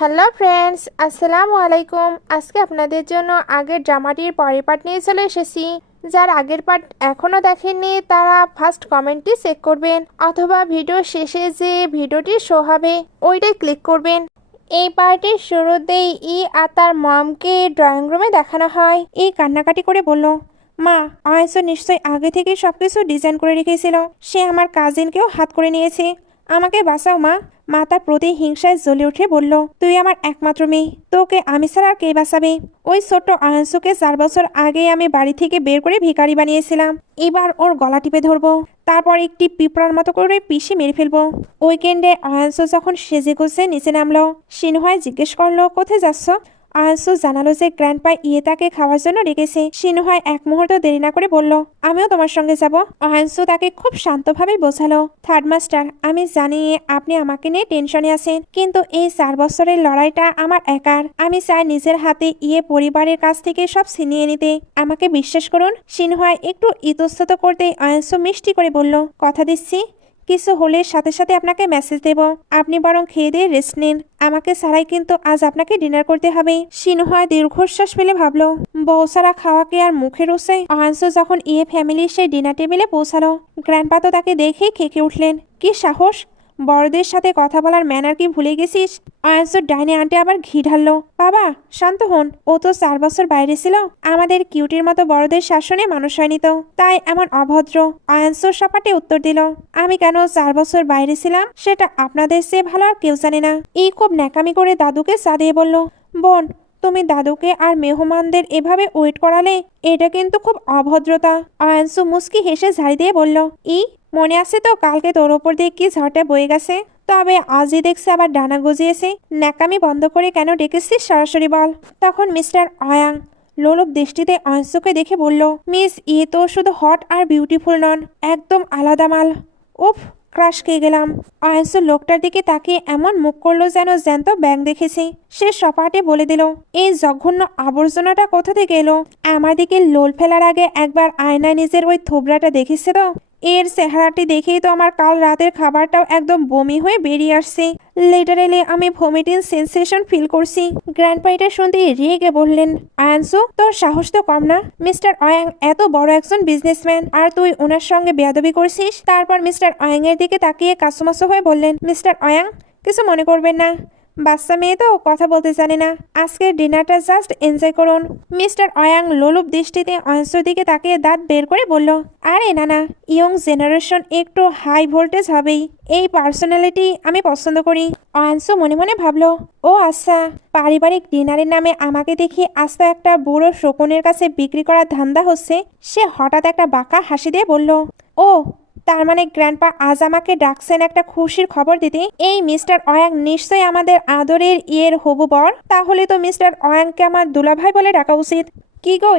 Hello friends, আসসালামু আলাইকুম। আজকে আপনাদের জন্য আগের ড্রামাটির পরের পার্ট নিয়ে চলে এসেছি। যার আগের পার্ট এখনও দেখেননি তারা ফার্স্ট কমেন্টটি চেক করবেন, অথবা ভিডিও শেষে যে ভিডিওটি শো হবে ওইটাই ক্লিক করবেন। এই পার্টির শুরুতেই আর তার মমকে ড্রয়িং রুমে দেখানো হয়। কান্নাকাটি করে বলল, মা, আয়সো নিশ্চয়ই আগে থেকে সবকিছু ডিজাইন করে রেখেছিল। সে আমার কাজিনকেও হাত করে নিয়েছে। আমাকে বাঁচাও মা। মা তার প্রতি হিংসায় জ্বলে উঠে বলল, তুই আমার একমাত্র মেয়ে, তোকে আমি ছাড়া আর কে বাঁচাবে? ওই ছোট্ট আয়সুকে 4 বছর আগে আমি বাড়ি থেকে বের করে ভিখারি বানিয়েছিলাম। এবার ওর গলা টিপে ধরবো, তারপর একটি পিঁপড়ার মতো করে পিষে মেরে ফেলবো। উইকেন্ডে আয়সু যখন সেজে গুজে নিচে নামলো, সিনহায় জিজ্ঞেস করলো, কোথায় যাচ্ছ? আয়সু জানালো যে গ্র্যান্ডপা তাকে খাওয়ার জন্য ডেকেছে। সিনহায় এক মুহূর্ত দেরি না করে বলল, আমিও তোমার সঙ্গে যাব। আয়সু তাকে খুব শান্তভাবে বোঝালো, থার্ড মাস্টার, আমি জানি আপনি আমাকে নিয়ে টেনশনে আছেন, কিন্তু এই 4 বছরের লড়াইটা আমার একার। আমি চাই নিজের হাতে পরিবারের কাছ থেকে সব ছিনিয়ে নিতে। আমাকে বিশ্বাস করুন। সিনহায় একটু ইতস্তত করতে আয়সু মিষ্টি করে বলল, কথা দিচ্ছি, কিছু হলে সাথে সাথে আপনাকে মেসেজ দেব। আপনি বরং খেয়ে দিয়ে রেস্ট নিন। আমাকে ছাড়াই কিন্তু আজ আপনাকে ডিনার করতে হবে। সিনহায় দীর্ঘশ্বাস ফেলে ভাবলো, বউ ছাড়া খাওয়াকে আর মুখে রোসে। আহানসু যখন ফ্যামিলির সেই ডিনার টেবিলে পৌঁছালো, গ্র্যান্ডপা তো তাকে দেখেই খেকে উঠলেন। কি সাহস! বড়দের সাথে কথা বলার ম্যানার কি ভুলে গেছিস? আয়ানসুর ডাইনে আন্টে আবার ঘি ঢাললো। বাবা, শান্ত হন। ও তো 4 বছর বাইরে ছিল। আমাদের কিউটির মতো বড়দের শাসনে মানুষ হয়নি তো, তাই এমন অভদ্র। আয়ানসুর সপাটে উত্তর দিল, আমি কেন 4 বছর বাইরে ছিলাম সেটা আপনাদের চেয়ে ভালো আর কেউ জানে না। খুব ন্যাকামি করে দাদুকে চা দিয়ে বলল, বোন, তুমি দাদুকে আর মেহমানদের এভাবে ওয়েট করালে, এটা কিন্তু খুব অভদ্রতা। আয়ানসু মুস্কি হেসে ঝাড়ি দিয়ে বলল, মনে আছে তো কালকে তোর ওপর দিয়ে কি ঝড়টা বয়ে গেছে? তবে আজই দেখছে আবার ডানা গজিয়েছে। ন্যাকামি বন্ধ করে কেন ডেকেছিস সরাসরি বল। তখন মিস্টার অয়াং লোলুপ দৃষ্টিতে আয়সুকে দেখে বলল, মিস তো শুধু হট আর বিউটিফুল নন, একদম আলাদা মাল। উফ, ক্রাশ খেয়ে গেলাম। আয়সু লোকটার দিকে তাকিয়ে এমন মুখ করলো যেন জ্যান্ত ব্যাং দেখেছে। সে সপাটে বলে দিল, এই জঘন্য আবর্জনাটা কোথা থেকে এলো? আমার দিকে লোল ফেলার আগে একবার আয়নায় নিজের ওই থোবরাটা দেখেছে তো? এর চেহারাটি দেখেই তো আমার কাল রাতের খাবারটাও একদম বমি হয়ে বেরিয়ে আসছে। লিটারেলি আমি ভমিটিং সেন্সেশন ফিল করছি। গ্র্যান্ডপা এটা শুনতে রেগে বললেন, আয়ানসু, তোর সাহস তো কম না। মিস্টার অয়াং এত বড় একজন বিজনেসম্যান, আর তুই ওনার সঙ্গে বেয়াদবি করছিস। তারপর মিস্টার অয়াং এর দিকে তাকিয়ে কাসুমাসু হয়ে বললেন, মিস্টার অয়াং, কিছু মনে করবেন না, বাচ্চা মেয়ে তো কথা বলতে জানে না। আজকের ডিনারটা জাস্ট এনজয় করুন। মিস্টার অয়াং লোলুপ দৃষ্টিতে অয়সুর দিকে তাকিয়ে দাঁত বের করে বলল, আরে না, ইয়ং জেনারেশন একটু হাই ভোল্টেজ হবেই। এই পার্সোনালিটি আমি পছন্দ করি। অয়সু মনে মনে ভাবলো, ও আচ্ছা, পারিবারিক ডিনারের নামে আমাকে দেখি আস্ত একটা বুড়ো শকুনের কাছে বিক্রি করার ধান্দা হচ্ছে। সে হঠাৎ একটা বাঁকা হাসি দিয়ে বলল, ও, তার মানে গ্র্যান্ডপা আজ আমাকে ডাকছেন একটা খুশির খবর দিতে। এই মিস্টার অয়াং নিশ্চয়ই আমাদের আদরের হবু বর। তাহলে তো মিস্টার অয়াংকে আমার দুলাভাই বলে ডাকা উচিত। কি গো,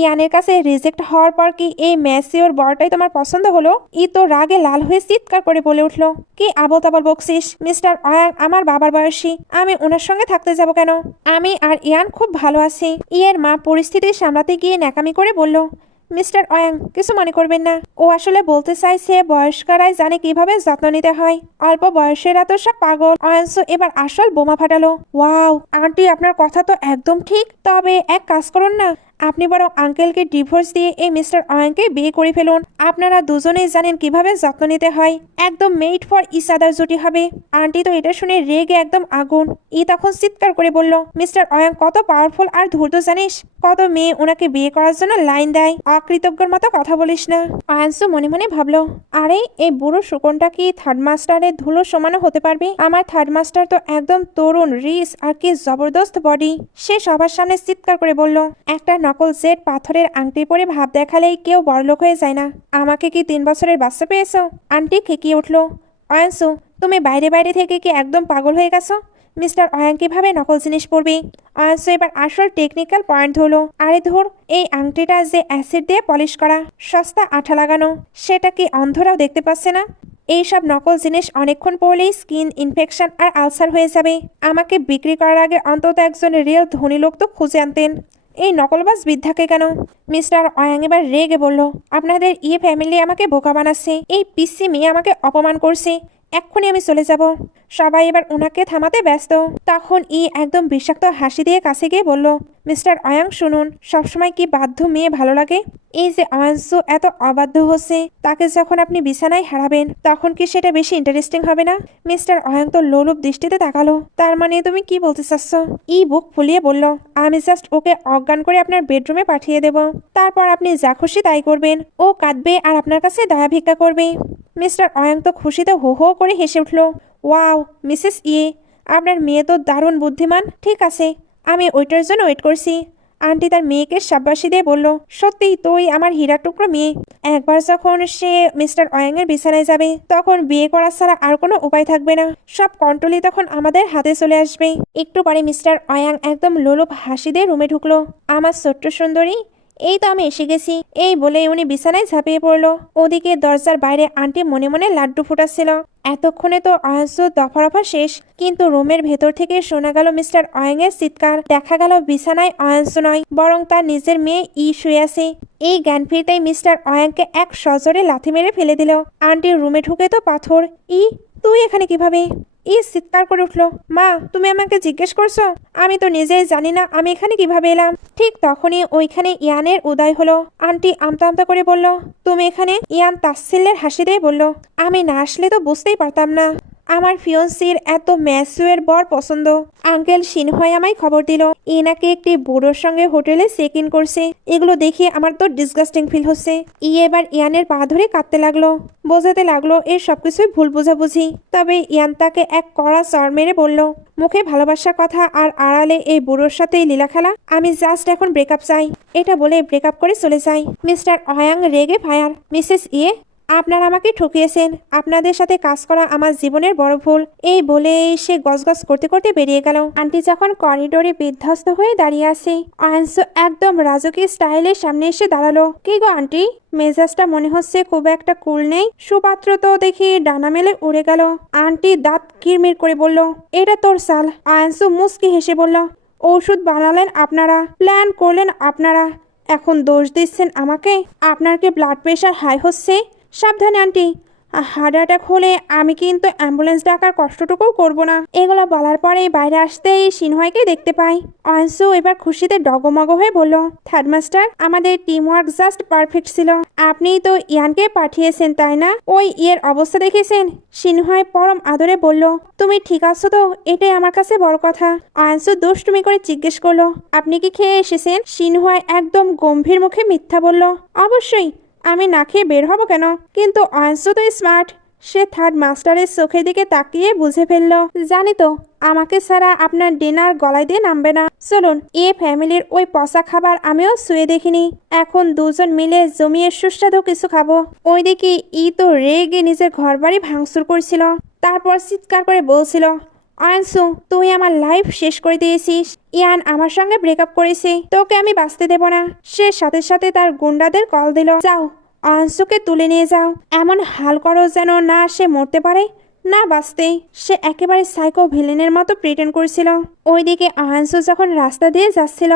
ইয়ানের কাছে রিজেক্ট হওয়ার পর কি এই ম্যাসিওর বরটাই তোমার পছন্দ হলো? তো রাগে লাল হয়ে চিৎকার করে বলে উঠলো, কি আবল তাবল বকছিস? মিস্টার অয়াং আমার বাবার বয়সী, আমি ওনার সঙ্গে থাকতে যাব কেন? আমি আর ইয়ান খুব ভালো আছি। মা পরিস্থিতি সামলাতে গিয়ে ন্যাকামি করে বলল, মিস্টার অয়াং, কিছু মনে করবেন না। ও আসলে বলতে চাইছে বয়স্করাই জানে কিভাবে যত্ন নিতে হয়, অল্প বয়সেরা তো সব পাগল। অয়াংসু এবার আসল বোমা ফাটালো। ওয়াও আন্টি, আপনার কথা তো একদম ঠিক। তবে এক কাজ করুন না, আপনি বরং আঙ্কেলকে ডিভোর্স দিয়ে এই মিস্টার অয়াংকে বিয়ে করে ফেলুন। আপনারা দুজনেই জানেন কিভাবে যত্ন নিতে হয়। একদম মেড ফর ইচ আদার জুটি হবে। আন্টি তো এটা শুনে রেগে একদম আগুন। তখন চিৎকার করে বলল, মিস্টার অয়াং কত পাওয়ারফুল আর ধূর্ত জানিস? কত মেয়ে ওনাকে বিয়ে করার জন্য লাইন দেয়। অকৃতজ্ঞর মতো কথা বলিস না। আয়ানসু মনে মনে ভাবলো, আরে এই বুড়ো শকুনটা কি থার্ড মাস্টারের ধুলো সমানো হতে পারবে? আমার থার্ড মাস্টার তো একদম তরুণ, রিস আর কি জবরদস্ত বডি। সে সবার সামনে চিৎকার করে বলল, একটা নকল জেড পাথরের আংটি পরে ভাব দেখালেই কেউ বড়লোক হয়ে যায় না। আমাকে কি 3 বছরের বাচ্চা পেয়েছো? আন্টি খেকিয়ে উঠলো। অয়ানসু, তুমি বাইরে বাইরে থেকে কি একদম পাগল হয়ে গেছো? মিস্টার অয়াং কিভাবে নকল জিনিস পরবে? অয়ানসু এবার আসল টেকনিক্যাল পয়েন্ট হলো, আরে ধর, এই আংটিটা যে অ্যাসিড দিয়ে পলিশ করা, সস্তা আঠা লাগানো, সেটা কি অন্ধরাও দেখতে পাচ্ছে না? এইসব নকল জিনিস অনেকক্ষণ পরলেই স্কিন ইনফেকশন আর আলসার হয়ে যাবে। আমাকে বিক্রি করার আগে অন্তত একজন রিয়েল ধনী লোক তো খুঁজে আনতেন। এই নকলবাজ বৃদ্ধাকে কেন? মিস্টার অয়াং এবার রেগে বলল, আপনাদের ফ্যামিলি আমাকে বোকা বানাচ্ছে। এই পিসি মেয়ে আমাকে অপমান করছে। এক্ষুনি আমি চলে যাব। সবাই এবার ওনাকে থামাতে ব্যস্ত। তখন একদম বিষাক্ত হাসি দিয়ে কাছে গিয়ে বলল, মিস্টার অয়াং শুনুন, সবসময় কি বাধ্য মেয়ে ভালো লাগে? এই যে অয়াংসু এত অবাধ্য হচ্ছে, তাকে যখন আপনি বিছানায় হারাবেন তখন কি সেটা বেশি ইন্টারেস্টিং হবে না? মিস্টার অয়াং তো লোলুপ দৃষ্টিতে তাকালো। তার মানে তুমি কি বলতে চাচ্ছ? বুক ফুলিয়ে বলল, আমি জাস্ট ওকে অজ্ঞান করে আপনার বেডরুমে পাঠিয়ে দেব। তারপর আপনি যা খুশি তাই করবেন। ও কাঁদবে আর আপনার কাছে দয়া ভিক্ষা করবে। মিস্টার অয়াং তো খুশিতে হো হো করে হেসে উঠল। ওয়াও মিসেস আপনার মেয়ে তো দারুণ বুদ্ধিমান। ঠিক আছে, আমি ওইটার জন্য ওয়েট করছি। আন্টি তার মেয়েকে সাব্বাসি দিয়ে বলল, সত্যিই তুই আমার হীরা টুকরো মেয়ে। একবার যখন সে মিস্টার অয়াংয়ের বিছানায় যাবে তখন বিয়ে করা ছাড়া আর কোনো উপায় থাকবে না। সব কন্ট্রোলই তখন আমাদের হাতে চলে আসবে। একটু পরে মিস্টার অয়াং একদম লোলুপ হাসি দিয়ে রুমে ঢুকলো। আমার ছোট্ট সুন্দরী, এই তো আমি এসে গেছি। এই বলে উনি বিছানায় ঝাঁপিয়ে পড়লো। ওদিকে দরজার বাইরে আন্টি মনে মনে লাড্ডু ফুটাচ্ছিল। এতক্ষণে তো অয়াংস দফারফা শেষ, কিন্তু রুমের ভেতর থেকে শোনা গেল মিস্টার অয়াং এর চিৎকার। দেখা গেল বিছানায় অয়াংস নয়, বরং তার নিজের মেয়ে শুয়ে আছে। এই জ্ঞান ফিরতেই মিস্টার অয়াংকে এক সজোরে লাথি মেরে ফেলে দিল। আন্টির রুমে ঢুকে তো পাথর। তুই এখানে কিভাবে? চিৎকার করে উঠলো, মা তুমি আমাকে জিজ্ঞেস করছো? আমি তো নিজেই জানি না আমি এখানে কিভাবে এলাম। ঠিক তখনই ওইখানে ইয়ানের উদয় হলো। আন্টি আমতা আমতা করে বলল, তুমি এখানে? ইয়ান তাচ্ছিল্যের হাসি দিয়ে বলল, আমি না আসলে তো বুঝতেই পারতাম না। আমার ফিয়ন্সির এত ম্যাসুয়ের বর পছন্দ। আঙ্কেল সিনহয় আমায় খবর দিল নাকি একটি বুড়োর সঙ্গে হোটেলে চেক ইন করছে। এগুলো দেখে আমার তো ডিসগাস্টিং ফিল হচ্ছে। এবার ইয়ানের পা ধরে কাঁদতে লাগলো, বোঝাতে লাগলো এর সবকিছুই ভুল বোঝাবুঝি। তবে ইয়ান তাকে এক কড়া চড় মেরে বলল, মুখে ভালোবাসার কথা আর আড়ালে এই বুড়োর সাথে লীলা খেলা। আমি জাস্ট এখন ব্রেকআপ চাই। এটা বলে ব্রেকআপ করে চলে যাই। মিস্টার অয়াং রেগে ফায়ার। মিসেস আপনারা আমাকে ঠকিয়েছেন। আপনাদের সাথে কাজ করা আমার জীবনের বড় ভুল। এই বলে সে গজগজ করতে করতে বেরিয়ে গেল। আন্টি যখন করিডোরে বিধ্বস্ত হয়ে দাঁড়িয়ে আছে, অয়াংসু একদম রাজকীয় স্টাইলের সামনে এসে দাঁড়ালো। কি গো আন্টি, মেজাজটা মনে হচ্ছে খুব একটা কুল নেই। সুপাত্র তো দেখি ডানা মেলে উড়ে গেল। আন্টি দাঁত কিরমির করে বলল, এটা তোর সাল। অয়াংসু মুস্কি হেসে বলল, ঔষধ বানালেন আপনারা, প্ল্যান করলেন আপনারা, এখন দোষ দিচ্ছেন আমাকে। আপনার কি ব্লাড প্রেশার হাই হচ্ছে? সাবধানে আন্টি, হার্ট অ্যাটাক হলে আমি কিন্তু অ্যাম্বুলেন্স ডাকার কষ্টটুকুও করব না। এগুলো বলার পরে বাইরে আসতেই সিনহয়কে দেখতে পাই। অয়াংসু এবার খুশিতে ডগমগ হয়ে বলল, থার্ড মাস্টার, আমাদের টিম ওয়ার্ক জাস্ট পারফেক্ট ছিল। আপনি তো ইয়ানকে পাঠিয়েছেন তাই না? ওই অবস্থা দেখেছেন? সিনহয় পরম আদরে বলল, তুমি ঠিক আছো তো? এটাই আমার কাছে বড় কথা। অয়াংসু দুষ্টুমি করে জিজ্ঞেস করলো, আপনি কি খেয়ে এসেছেন? সিনহয় একদম গম্ভীর মুখে মিথ্যা বলল, অবশ্যই, আমি না খেয়ে বের হব কেন? কিন্তু অয়াংসু তো স্মার্ট। সে থার্ড মাস্টারের চোখের দিকে তাকিয়ে বুঝে ফেলল, জানি তো আমাকে ছাড়া আপনার ডিনার গলায় দিয়ে নামবে না। চলুন, ফ্যামিলির ওই পচা খাবার আমিও শুয়ে দেখিনি। এখন দুজন মিলে জমিয়ে সুস্বাদু কিছু খাবো। ওইদিকে তো রেগে নিজের ঘর বাড়ি ভাঙচুর করছিল। তারপর চিৎকার করে বলছিল, অয়াংসু তুই আমার লাইফ শেষ করে দিয়েছিস। ইয়ান আমার সঙ্গে ব্রেকআপ করেছে, তোকে আমি বাঁচতে দেব না। সে সাথে সাথে তার গুন্ডাদের কল দিল, যাও অয়াংসুকে তুলে নিয়ে যাও। এমন হাল করো যেন না সে মরতে পারে না বাঁচতে। সে একেবারে সাইকো ভিলেনের মতো প্রিটেন্ড করছিল। ওইদিকে অয়াংসু যখন রাস্তা দিয়ে যাচ্ছিল,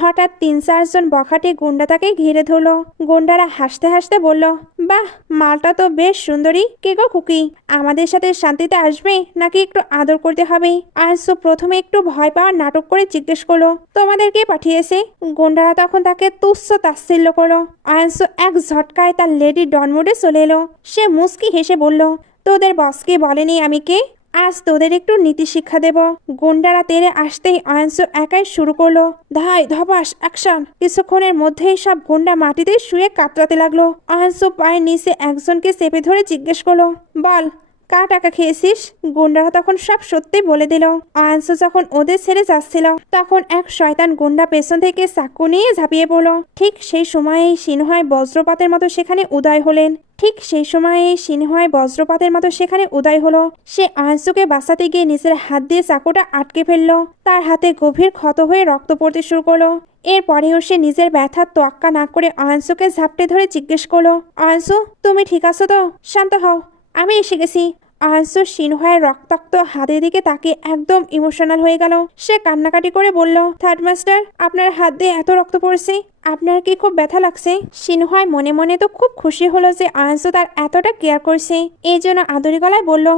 হঠাৎ 3-4 জন বখাটে গুন্ডা তাকে ঘিরে ধরলো। গুন্ডারা হাসতে হাসতে বলল, বাহ, মালটা তো বেশ সুন্দরী। কে গো কুকি, আমাদের সাথে শান্তিতে আসবে নাকি একটু আদর করতে হবে? অয়াংসু প্রথমে একটু ভয় পাওয়ার নাটক করে জিজ্ঞেস করলো, তোমাদের কে পাঠিয়েছে? গুন্ডারা তখন তাকে তুচ্ছ তাচ্ছিল্য করলো। অয়াংসু এক ঝটকায় তার লেডি ডন মোডে চলে এলো। সে মুস্কি হেসে বলল, তোদের বসকে বলেনি আমি কে? আজ তোদের একটু নীতি শিক্ষা দেব। গুন্ডারা তেড়ে আসতেই অয়াংসু একাই শুরু করলো, ধাই ধপাস অ্যাকশন। কিছুক্ষণের মধ্যেই সব গুন্ডা মাটিতে শুয়ে কাতরাতে লাগলো। অয়াংসু পায়ের নিচে একজনকে চেপে ধরে জিজ্ঞেস করলো, বল কার টাকা খেয়েছিস? গুন্ডারা তখন সব সত্যি বলে দিল। অয়াংসু যখন ওদের ছেড়ে যাচ্ছিল তখন এক শয়তান গুন্ডা পেছন থেকে চাকু নিয়ে ঝাঁপিয়ে পড়লো। ঠিক সেই সময়েই সিনহয় বজ্রপাতের মতো সেখানে উদয় হলেন। সে অয়াংসুকে বাঁচাতে গিয়ে নিজের হাত দিয়ে চাকুটা আটকে ফেললো। তার হাতে গভীর ক্ষত হয়ে রক্ত পড়তে শুরু করলো। এরপরেও সে নিজের ব্যথার তোয়াক্কা না করে অয়াংসুকে ঝাপটে ধরে জিজ্ঞেস করলো, অয়াংসু তুমি ঠিক আছো তো? শান্ত হও, আমি এসে গেছি। অয়াংসু সিনহয়ের রক্তাক্ত হাতের দিকে তাকিয়ে একদম ইমোশনাল হয়ে গেল। সে কান্নাকাটি করে বলল, থার্ড মাস্টার, আপনার হাত দিয়ে এত রক্ত পড়ছে, আপনার কি খুব ব্যথা লাগছে? সিনহয় মনে মনে তো খুব খুশি হলো যে অয়াংসু তার এতটা কেয়ার করছে। এই জন্য আদরি গলায় বলল,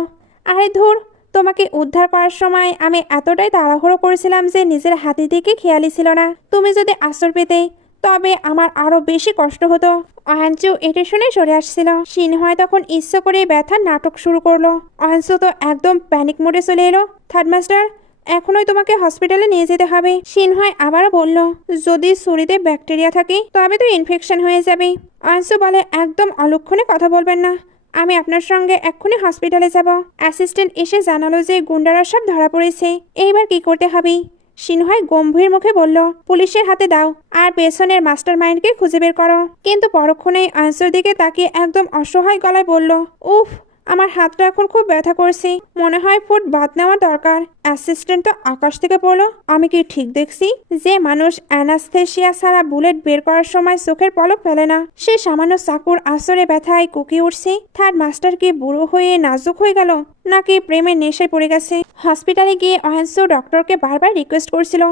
আরে ধুর, তোমাকে উদ্ধার করার সময় আমি এতটাই তাড়াহুড়ো করেছিলাম যে নিজের হাতি দিকে খেয়ালই ছিল না। তুমি যদি আশ্রয় পেতে তবে আমার আরো বেশি কষ্ট হতো। অহানসু এটা শুনে সরে আসছিল। সিনহয় তখন ইচ্ছে করে ব্যথার নাটক শুরু করলো। অহানসু তো একদম প্যানিক মোডে চলে এলো। থার্ড মাস্টার, এখনই তোমাকে হসপিটালে নিয়ে যেতে হবে। সিনহয় আবারও বলল, যদি ছুরিতে ব্যাকটেরিয়া থাকে তবে তো ইনফেকশন হয়ে যাবে। অহানসু বলে, একদম অলক্ষণে কথা বলবেন না, আমি আপনার সঙ্গে এক্ষুনি হসপিটালে যাব। অ্যাসিস্ট্যান্ট এসে জানালো যে গুন্ডারা সব ধরা পড়েছে, এইবার কি করতে হবে। সিনহয় গম্ভীর মুখে বলল, পুলিশের হাতে দাও আর পেছনের মাস্টার মাইন্ডকে খুঁজে বের করো। কিন্তু পরক্ষণেই আনসার দিকে তাকিয়ে একদম অসহায় গলায় বলল, উফ, আমার হাতটা এখন খুব ব্যথা করছে, মনে হয় ফুট বাদ নেওয়া দরকার। অ্যাসিস্ট্যান্ট তো আকাশ থেকে বলল, আমি কি ঠিক দেখছি? যে মানুষ অ্যানাস্থেশিয়া ছাড়া বুলেট বের করার সময় চোখের পলক ফেলে না, সে সামান্য চাকুর আসরে ব্যথায় কুকিয়ে উঠছে। থার্ড মাস্টার কি বুড়ো হয়ে নাজুক হয়ে গেল, নাকি প্রেমের নেশায় পড়ে গেছে? হসপিটালে গিয়ে অহেন্সু ডক্টরকে বারবার রিকোয়েস্ট করছিল,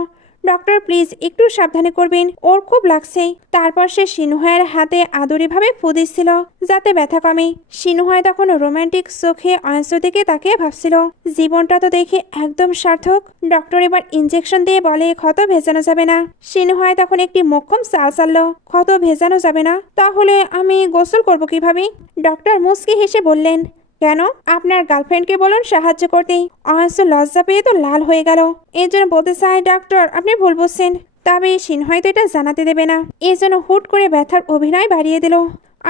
ডক্টর প্লিজ একটু সাবধানে করবেন, ওর খুব লাগছে। তারপর সে সিনহয়ের হাতে আদুরিভাবে ফু দিচ্ছিল যাতে ব্যথা কমে। সিনহয় তখন রোমান্টিক চোখে অহেন্সুর দিকে তাকিয়ে ভাবছিল, জীবনটা তো দেখে একদম সার্থক। ডক্টর এবার ইনজেকশন দিয়ে বলে, ক্ষত ভেজানো যাবে না। সিনহয় তখন একটি মোক্ষম চাল চালল, ক্ষত ভেজানো যাবে না? তাহলে আমি গোসল করব কিভাবে? ডক্টর মুচকি হেসে বললেন, কেন, আপনার গার্লফ্রেন্ডকে বলুন সাহায্য করতে। অহেন্সু লজ্জা পেয়ে তো লাল হয়ে গেল। এর জন্য বলতে চাই, ডক্টর আপনি ভুল বুঝছেন। তবে সিনহয় তো এটা জানাতে দেবে না, এই জন্য হুট করে ব্যথার অভিনয় বাড়িয়ে দিল।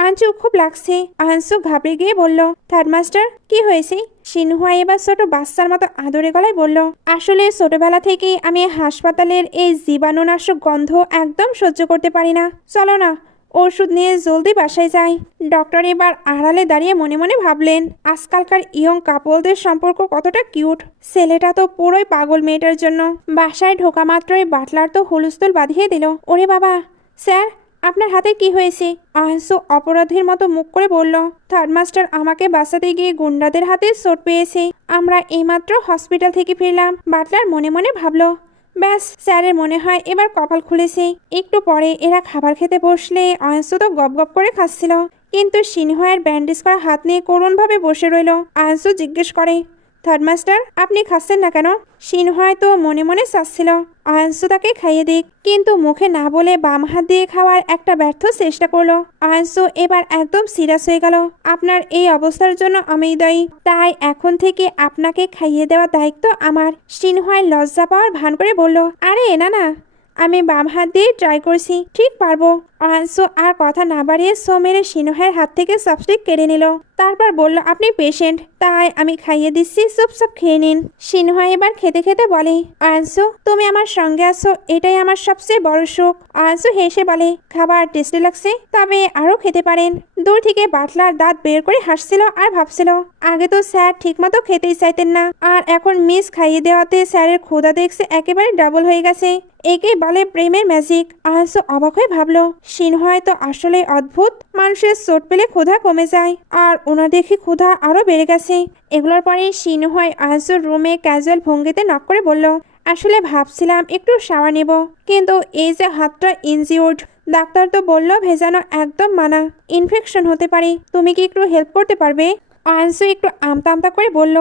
আঞ্চু খুব লাগছে। আহনসু ঘাবড়ে গিয়ে বলল, থার্ড মাস্টার কি হয়েছে? সিনহুয়া এবার ছোট বাচ্চার মতো আদরে গলায় বলল, আসলে ছোটবেলা থেকেই আমি হাসপাতালের এই জীবাণুনাশক গন্ধ একদম সহ্য করতে পারি না। চলো না, ওষুধ নিয়ে জলদি বাসায় যাই। ডক্টর এবার আড়ালে দাঁড়িয়ে মনে মনে ভাবলেন, আজকালকার ইয়ং কাপলদের সম্পর্ক কতটা কিউট। ছেলেটা তো পুরোই পাগল মেয়েটার জন্য। বাসায় ঢোকা মাত্রই বাটলার তো হুলস্থুল বাঁধিয়ে দিল। ওরে বাবা, স্যার আপনার হাতে কি হয়েছে? আহসু অপরাধীর মতো মুখ করে বলল, থার্ড মাস্টার আমাকে বাঁচাতে গিয়ে গুন্ডাদের হাতে চোট পেয়েছে। আমরা এইমাত্র হসপিটাল থেকে ফিরলাম। বাটলার মনে মনে ভাবলো, ব্যাস, স্যারের মনে হয় এবার কপাল খুলেছে। একটু পরে এরা খাবার খেতে বসলে আহসু তো গপ গপ করে খাচ্ছিল, কিন্তু সিনহয়ের ব্যান্ডেজ করা হাত নিয়ে করুণভাবে বসে রইল। আহসু জিজ্ঞেস করে, থার্ড মাস্টার আপনি খাচ্ছেন না কেন? সিনহয় তো মনে মনে চাচ্ছিল আহসু তাকে খাইয়ে দিক, কিন্তু মুখে না বলে বাম হাত দিয়ে খাওয়ার একটা ব্যর্থ চেষ্টা করলো। আহসু এবার একদম সিরিয়াস হয়ে গেল, আপনার এই অবস্থার জন্য আমি দায়ী, তাই এখন থেকে আপনাকে খাইয়ে দেওয়ার দায়িত্ব আমার। সিনহয় লজ্জা পাওয়ার ভান করে বলল, আরে না না, আমি বাম হাত দিয়ে ট্রাই করছি, ঠিক পারবো। আহসু আর কথা না বাড়িয়ে সো মেরে সিনহের হাত থেকে চপস্টিক কেড়ে নিল। তারপর বলল, আপনি পেশেন্ট, তাই আমি খাইয়ে দিচ্ছি, চুপচাপ খেয়ে নিন। সিনহা এবার খেতে খেতে বলে, আহসু তুমি আমার সঙ্গে আছো, এটাই আমার সবচেয়ে বড় সুখ। আহসু হেসে বলে, খাবার টেস্টি লাগছে, তবে আরো খেতে পারেন। দূর থেকে বাটলার দাঁত বের করে হাসছিল আর ভাবছিল, আগে তো স্যার ঠিকমতো খেতেই চাইতেন না, আর এখন মিস খাইয়ে দেওয়াতে স্যারের ক্ষুধা দেখছে একেবারে ডাবল হয়ে গেছে। একেই বলে প্রেমের ম্যাজিক। আহসু অবাক হয়ে ভাবলো, সিনহয় তো আসলে অদ্ভুত, মানুষের চোট পেলে ক্ষুধা কমে যায়, আর ওনার দেখি ক্ষুধা আরো বেড়ে গেছে। এগুলোর পরে সিনহয় আহসুর রুমে ক্যাজুয়াল ভঙ্গিতে নক করে বলল, আসলে ভাবছিলাম একটু শাওয়ার নেব, কিন্তু এই যে হাতটা ইনজিওর্ড, ডাক্তার তো বলল ভেজানো একদম মানা, ইনফেকশন হতে পারে, তুমি কি একটু হেল্প করতে পারবে? আহসু একটু আমতা আমতা করে বলল,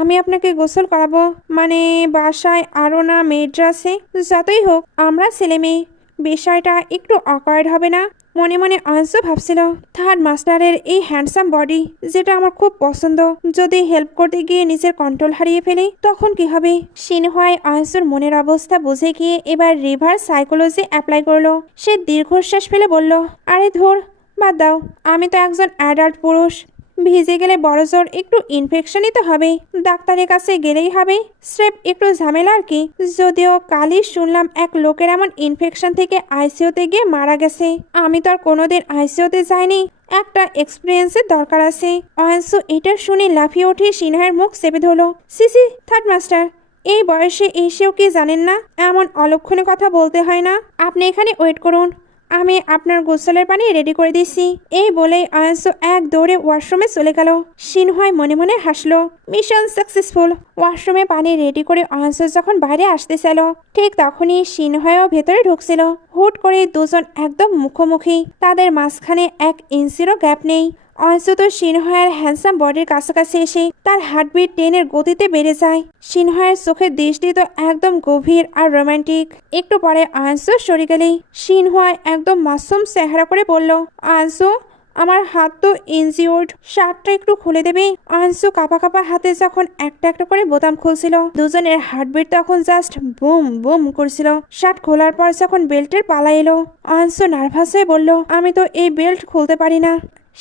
আমি আপনাকে গোসল করাবো, মানে বাসায় আরও না মেয়েরা আছে, যতই হোক আমরা ছেলে মেয়ে, বিষয়টা একটু অকওয়ার্ড হবে না? মনে মনে আহসু ভাবছিল, থার্ড মাস্টারের এই হ্যান্ডসাম বডি যেটা আমার খুব পছন্দ, যদি হেল্প করতে গিয়ে নিজের কন্ট্রোল হারিয়ে ফেলি তখন কি হবে? সিনহয় আহসুর মনের অবস্থা বুঝে গিয়ে এবার রিভার্স সাইকোলজি অ্যাপ্লাই করলো। সে দীর্ঘশ্বাস ফেলে বলল, আরে ধুর, বাদ দাও, আমি তো একজন অ্যাডাল্ট পুরুষ, ভিজে গেলে বড়জোর একটু ইনফেকশনই তো হবে, ডাক্তারের কাছে গেলেই হবে, স্রেফ একটু ঝামেলা আর কি। যদিও কালই শুনলাম এক লোকের এমন ইনফেকশন থেকে আইসিইউতে গিয়ে মারা গেছে। আমি তো আর কোনোদিন আইসিইউতে যাইনি, একটা এক্সপিরিয়েন্সের দরকার আছে। অহেন্সু এটা শুনে লাফিয়ে উঠে সিনহার মুখ চেপে ধরল, সিসি থার্ড মাস্টার, এই বয়সে এসেও কি জানেন না এমন অলক্ষণে কথা বলতে হয় না? আপনি এখানে ওয়েট করুন, আমি আপনার গোসলের পানি রেডি করে দিচ্ছি। এই বলেই আহসু এক দৌড়ে ওয়াশরুমে চলে গেল। সিনহয় মনে মনে হাসলো, মিশন সাকসেসফুল। ওয়াশরুমে পানি রেডি করে আহসু যখন বাইরে আসতে চাইল, ঠিক তখনই সিনহয়ও ভেতরে ঢুকছিল। হুট করে দুজন একদম মুখোমুখি, তাদের মাঝখানে 1 ইঞ্চিরও গ্যাপ নেই। অয়সু তো সিনহয়ের হ্যান্ডসাম বডির কাছাকাছি এসে তার হার্টবিট ট্রেনের গতিতে বেড়ে যায়। সিনহয়ের চোখের দৃষ্টি তো একদম গভীর আর রোমান্টিক। একটু পরে অয়সু সরে গেলেই সিনহয় একদম মাসুম চেহারা করে বলল, অয়সু আমার হাত তো ইনজিওর্ড, শার্টটা একটু খুলে দেবে। অয়সু কাঁপা কাঁপা হাতে যখন একটা একটা করে বোতাম খুলছিল, দুজনের হার্টবিট তখন জাস্ট বুম বুম করছিল। শার্ট খোলার পর যখন বেল্টের পালা এলো, অয়সু নার্ভাস হয়ে বলল, আমি তো এই বেল্ট খুলতে পারি না।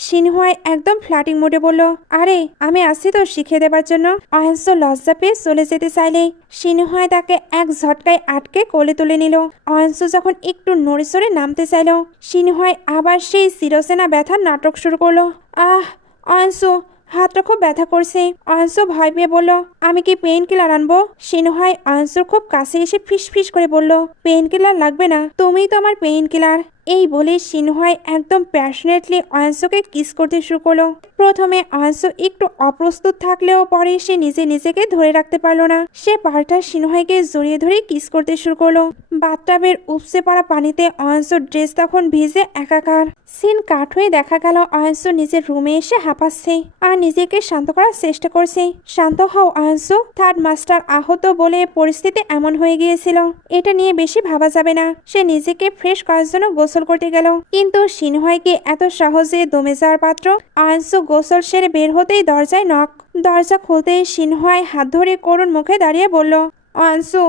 সিনহুয়াই একদম ফ্ল্যাটিং মোডে বলল, আরে আমি আসছি তো শিখিয়ে দেবার জন্য। অয়সু লজ্জা পেয়ে চলে যেতে চাইলে সিনহুয়াই তাকে এক ঝটকায় আটকে কোলে তুলে নিল। অয়সু যখন একটু নড়ে চড়ে নামতে চাইল, সিনহুয়াই আবার সেই চিরচেনা ব্যথার নাটক শুরু করলো। অয়সু হাতটা খুব ব্যথা করছে। অয়সু ভয় পেয়ে বলল, আমি কি পেইন কিলার আনবো? সিনহুয়াই অয়সুর খুব কাছে এসে ফিস ফিস করে বলল, পেইন কিলার লাগবে না, তুমিই তো আমার পেইন কিলার। এই বলে সিনহুয়াই একদম প্যাশনেটলি অয়সুকে কিস করতে শুরু করলো। প্রথমে অয়সু একটু অপ্রস্তুত থাকলেও পরে সে নিজেকে ধরে রাখতে পারলো না। সে পাল্টা সিনহুয়াইকে জড়িয়ে ধরে কিস করতে শুরু করলো। বাথটাবের উপসে পড়া পানিতে অয়সুর ড্রেস তখন ভিজে একাকার। সিন কাট হয়ে দেখা গেল অয়সু নিজের রুমে এসে হাঁপাচ্ছে আর নিজেকে শান্ত করার চেষ্টা করছে। শান্ত হও অয়সু, থার্ড মাস্টার আহত বলে পরিস্থিতি এমন হয়ে গিয়েছিল। এটা নিয়ে বেশি ভাবা যাবে না। সে নিজেকে ফ্রেশ করার জন্য গোসল করতে গেল, কিন্তু সিনহুয়াইকে এত সহজে দমে যাওয়ার পাত্র। অয়সু গোসল সেরে বের হতেই দরজায় নক। দরজা খুলতেই সিনহুয়াই হাত ধরে করুণ মুখে দাঁড়িয়ে বলল, অয়সু